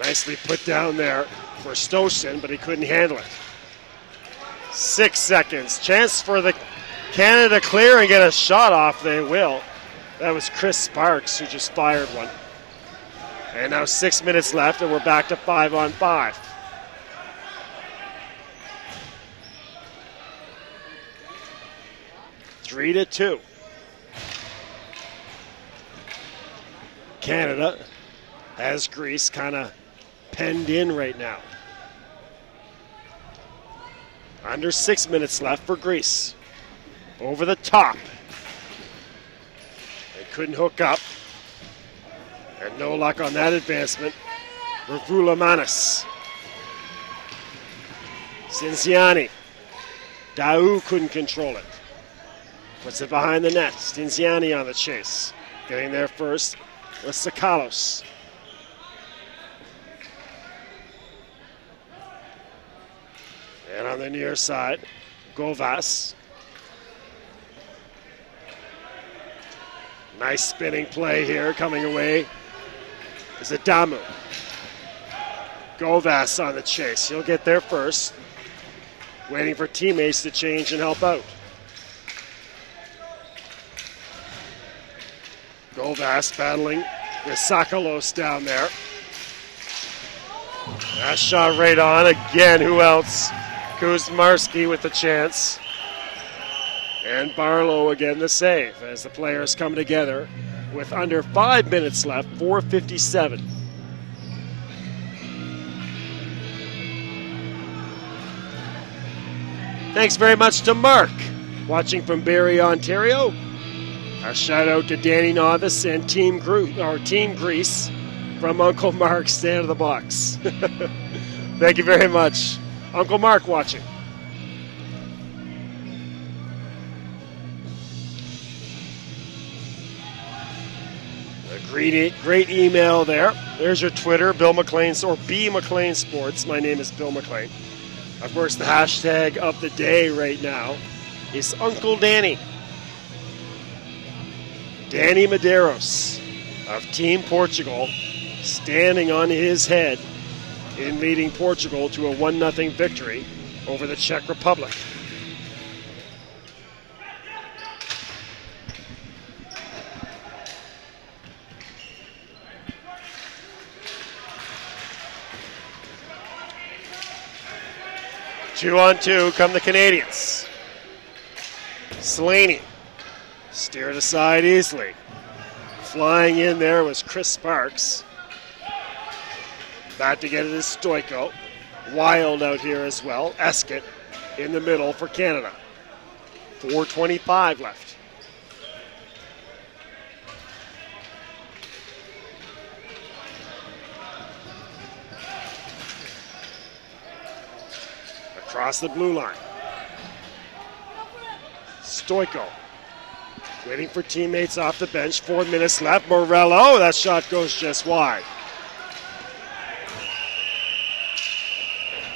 Nicely put down there for Stoshin, but he couldn't handle it. 6 seconds. Chance for the Canada clear and get a shot off. They will. That was Chris Sparks who just fired one. And now 6 minutes left, and we're back to 5-on-5. 3-2. Canada has Greece kind of penned in right now. Under 6 minutes left for Greece. Over the top. They couldn't hook up. And no luck on that advancement. Ravulamanis. Stinziani. Dau couldn't control it. Puts it behind the net. Stinziani on the chase. Getting there first was Sakalos. And on the near side, Govas. Nice spinning play here. Coming away is Adamu. Govas on the chase. He'll get there first. Waiting for teammates to change and help out. Govas battling with Sakalos down there. That shot right on. Again, who else? Kuzmarski with the chance. And Barlow again the save as the players come together with under 5 minutes left, 4:57. Thanks very much to Mark, watching from Barrie, Ontario. A shout out to Danny Novice and Team Greece from Uncle Mark's Stand of the Box. Thank you very much. Uncle Mark watching. A great email there. There's your Twitter, Bill McLean, or B McLean Sports. My name is Bill McLean. Of course, the hashtag of the day right now is Uncle Danny. Danny Medeiros of Team Portugal standing on his head in leading Portugal to a 1-0 victory over the Czech Republic. Two on two come the Canadians. Slaney steered aside easily. Flying in there was Chris Sparks. Back to get it is Stoico. Wild out here as well. Eskett in the middle for Canada. 4:25 left. Across the blue line. Stoico waiting for teammates off the bench. 4 minutes left. Morello, that shot goes just wide.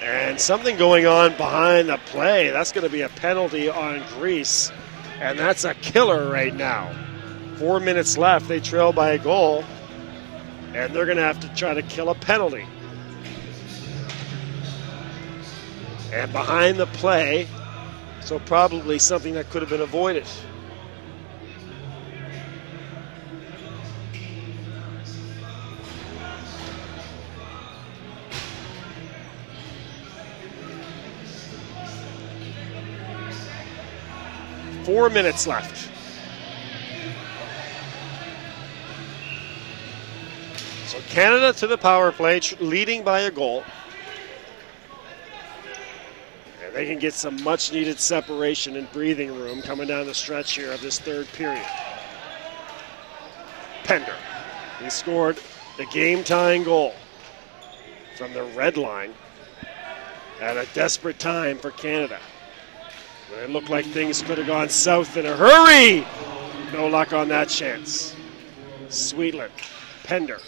And something going on behind the play. That's going to be a penalty on Greece. And that's a killer right now. 4 minutes left. They trail by a goal. And they're going to have to try to kill a penalty. And behind the play, so probably something that could have been avoided. Four minutes left. So Canada to the power play, leading by a goal. And they can get some much-needed separation and breathing room coming down the stretch here of this third period. Pender. He scored the game-tying goal from the red line at a desperate time for Canada. When it looked like things could have gone south in a hurry. No luck on that chance. Sweetland, Pender,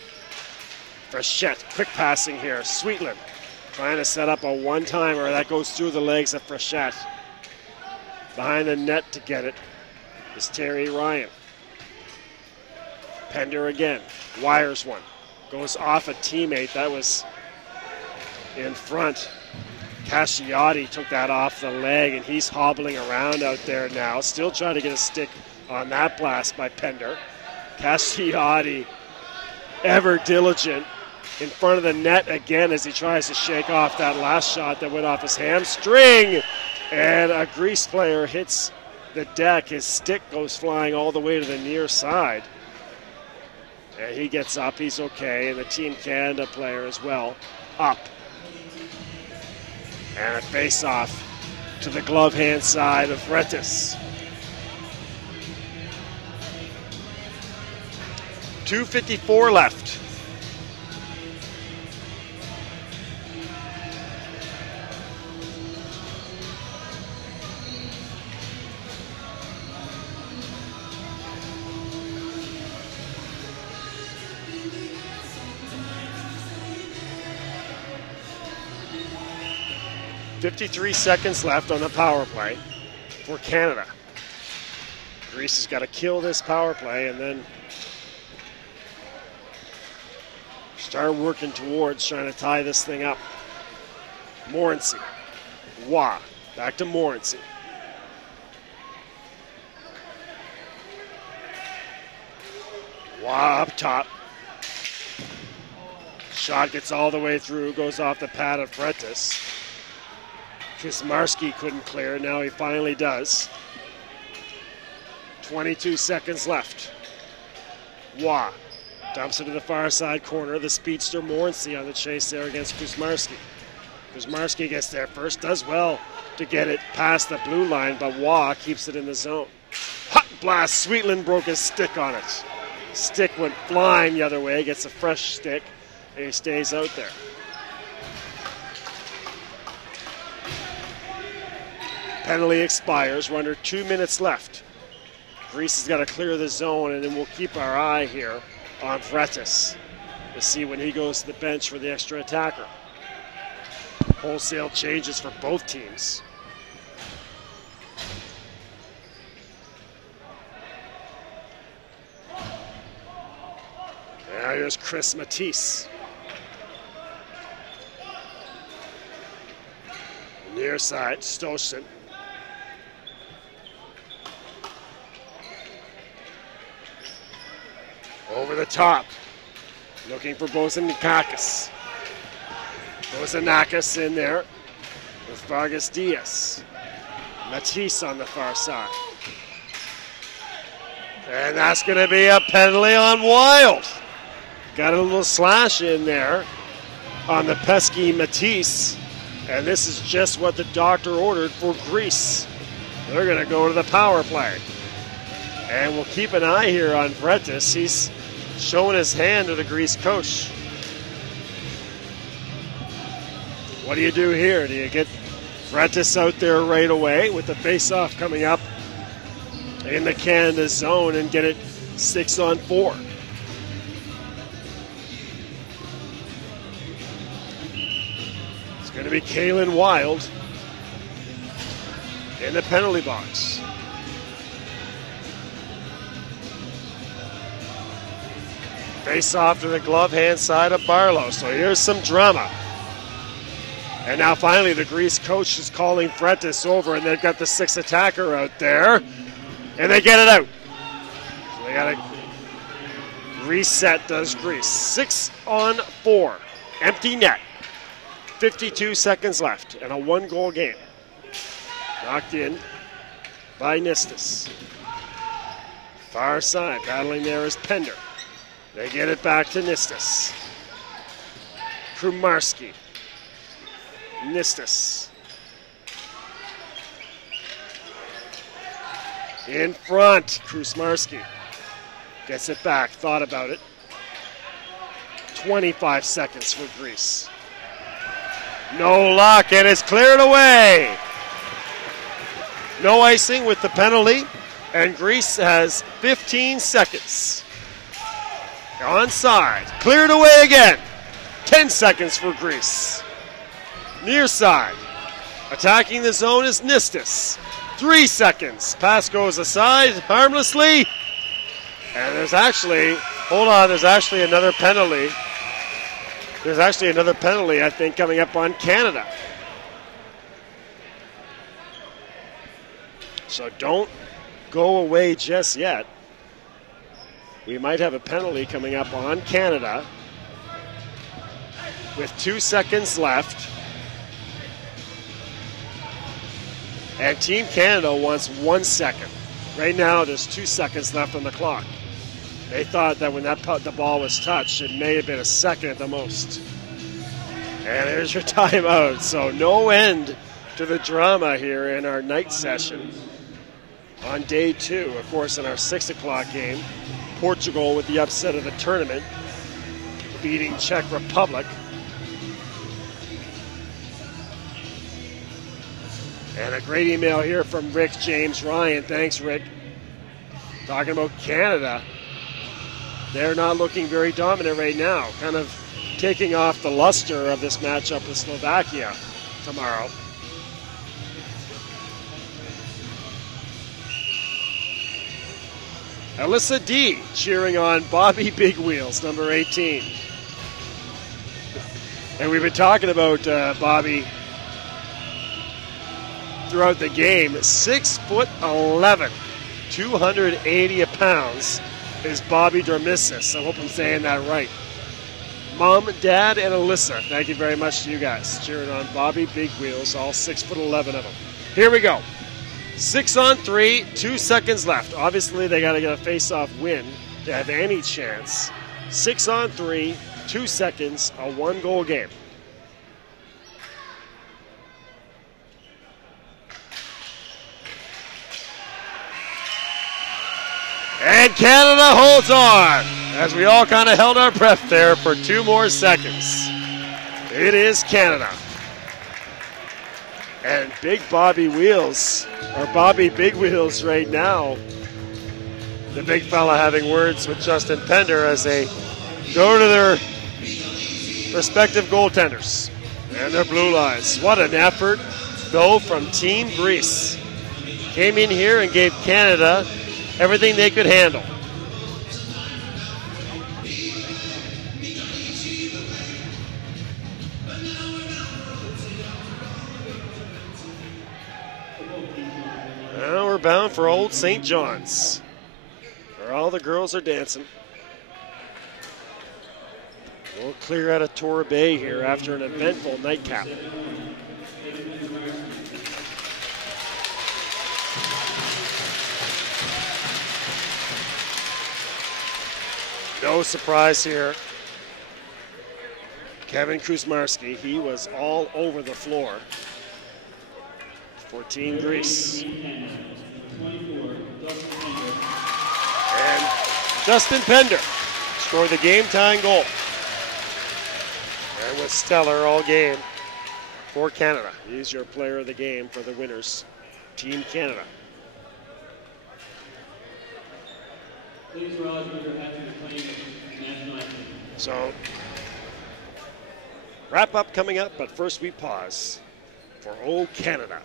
Frechette, quick passing here. Sweetland trying to set up a one-timer. That goes through the legs of Frechette. Behind the net to get it is Terry Ryan. Pender again, wires one. Goes off a teammate. That was in front. Casciotti took that off the leg, and he's hobbling around out there now. Still trying to get a stick on that blast by Pender. Casciotti, ever diligent, in front of the net again as he tries to shake off that last shot that went off his hamstring. And a Greece player hits the deck. His stick goes flying all the way to the near side. And he gets up, he's okay, and the Team Canada player as well, up. And a face-off to the glove hand side of Freitas. 2:54 left. .53 seconds left on the power play for Canada. Greece has got to kill this power play and then start working towards trying to tie this thing up. Morency. Wah. Back to Morency. Wah up top. Shot gets all the way through, goes off the pad of Freitas. Kuzmarski couldn't clear, now he finally does. 22 seconds left. Wah dumps it to the far side corner. The speedster Morency on the chase there against Kuzmarski. Kuzmarski gets there first, does well to get it past the blue line, but Wah keeps it in the zone. Hot blast, Sweetland broke his stick on it. Stick went flying the other way, gets a fresh stick, and he stays out there. Penalty expires. We're under 2 minutes left. Greece has got to clear the zone, and then we'll keep our eye here on Freitas to see when he goes to the bench for the extra attacker. Wholesale changes for both teams. Now here's Chris Matisse. Near side, Stoshin. Over the top, looking for Bosanakis. Bosanakis in there with Vargas Diaz. Matisse on the far side. And that's going to be a penalty on Wild. Got a little slash in there on the pesky Matisse. And this is just what the doctor ordered for Greece. They're going to go to the power play. And we'll keep an eye here on Freitas. He's showing his hand to the Greece coach. What do you do here? Do you get Freitas out there right away with the face-off coming up in the Canada zone and get it 6-on-4? It's going to be Kalen Wild in the penalty box. Face off to the glove hand side of Barlow. So here's some drama. And now finally the Greece coach is calling Freitas over, and they've got the 6th attacker out there. And they get it out. So they got to reset, does Greece. 6-on-4. Empty net. 52 seconds left and a 1-goal game. Knocked in by Nistas. Far side, battling there is Pender. They get it back to Nistas. Krumarski. Nistas. In front, Krumarski. Gets it back, thought about it. 25 seconds for Greece. No luck, and it's cleared away. No icing with the penalty, and Greece has 15 seconds. Onside, cleared away again. 10 seconds for Greece. Near side, attacking the zone is Nistas. 3 seconds, pass goes aside harmlessly. And there's actually, hold on, there's actually another penalty. There's actually another penalty, I think, coming up on Canada. So don't go away just yet. We might have a penalty coming up on Canada with 2 seconds left. And Team Canada wants 1 second. Right now, there's 2 seconds left on the clock. They thought that when the ball was touched, it may have been a second at the most. And there's your timeout. So no end to the drama here in our night session. On day 2, of course, in our 6 o'clock game, Portugal with the upset of the tournament, beating Czech Republic. And a great email here from Rick James Ryan. Thanks, Rick. Talking about Canada. They're not looking very dominant right now. Kind of taking off the luster of this matchup with Slovakia tomorrow. Alyssa D cheering on Bobby Big Wheels, number 18. And we've been talking about Bobby throughout the game. 6'11", 280 pounds is Bobby Dormissis. I hope I'm saying that right. Mom, Dad, and Alyssa, thank you very much to you guys. Cheering on Bobby Big Wheels, all 6'11" of them. Here we go. 6-on-3, 2 seconds left. Obviously, they got to get a face-off win to have any chance. 6-on-3, 2 seconds, a 1-goal game. And Canada holds on as we all kind of held our breath there for 2 more seconds. It is Canada. And Big Bobby Wheels, or Bobby Big Wheels right now, the big fella having words with Justin Pender as they go to their respective goaltenders and their blue lines. What an effort, though, from Team Greece. Came in here and gave Canada everything they could handle. Now we're bound for Old St. John's, where all the girls are dancing. We'll clear out of Tora Bay here after an eventful nightcap. No surprise here. Kevin Kuzmarski, he was all over the floor for Team Greece. And Justin Pender scored the game-tying goal. And was stellar all game for Canada. He's your player of the game for the winners, Team Canada. So, wrap up coming up, but first we pause for Old Canada.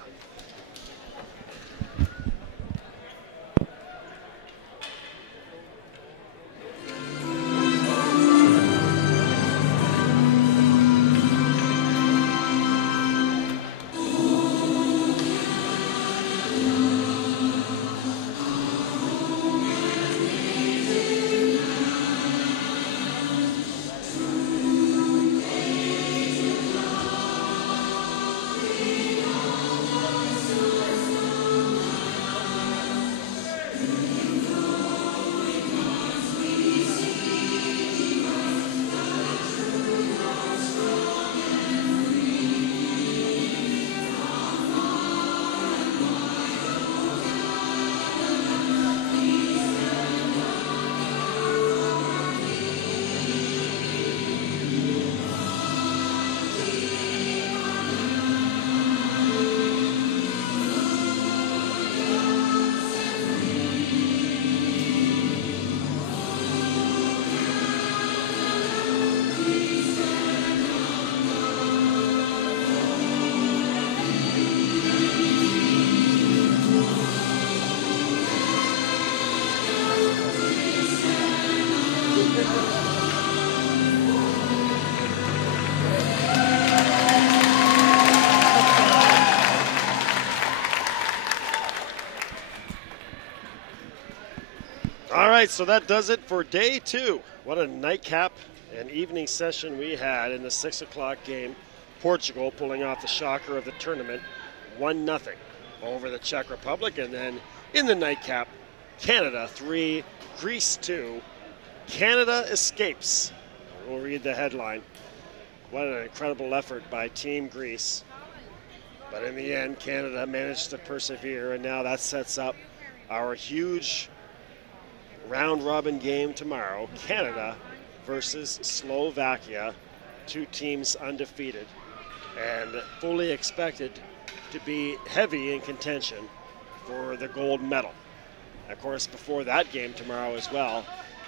So that does it for day 2. What a nightcap and evening session we had in the 6 o'clock game. Portugal pulling off the shocker of the tournament, 1-0. over the Czech Republic. And then in the nightcap, Canada 3, Greece 2. Canada escapes. We'll read the headline. What an incredible effort by Team Greece. But in the end, Canada managed to persevere, and now that sets up our huge round-robin game tomorrow. Canada versus Slovakia, 2 teams undefeated and fully expected to be heavy in contention for the gold medal. Of course, before that game tomorrow as well,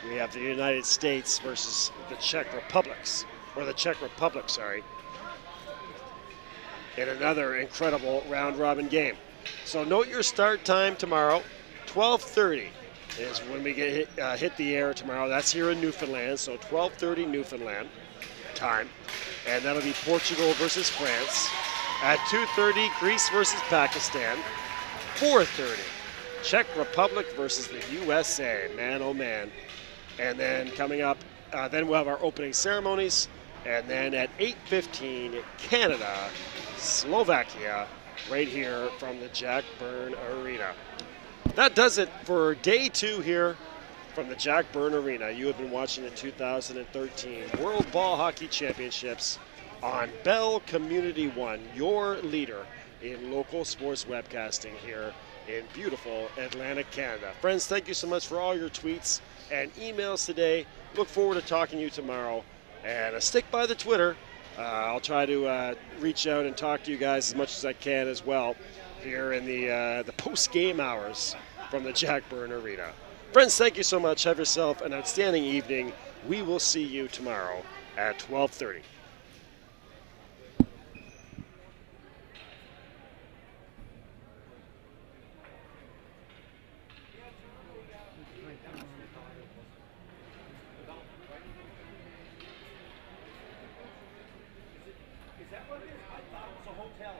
we have the United States versus the Czech Republic, in another incredible round-robin game. So note your start time tomorrow. 12:30 is when we get hit the air tomorrow. That's here in Newfoundland, so 12:30 Newfoundland time. And that'll be Portugal versus France. At 2:30, Greece versus Pakistan. 4:30, Czech Republic versus the USA. Man, oh man. And then coming up, then we'll have our opening ceremonies. And then at 8:15, Canada, Slovakia, right here from the Jack Byrne Arena. That does it for day 2 here from the Jack Byrne Arena. You have been watching the 2013 World Ball Hockey Championships on Bell Community One, your leader in local sports webcasting here in beautiful Atlantic Canada. Friends, thank you so much for all your tweets and emails today. Look forward to talking to you tomorrow. And stick by the Twitter. I'll try to reach out and talk to you guys as much as I can as well here in the post-game hours from the Jack Byrne Arena. Friends, thank you so much. Have yourself an outstanding evening. We will see you tomorrow at 12:30. Is that what it is? I thought it was a hotel.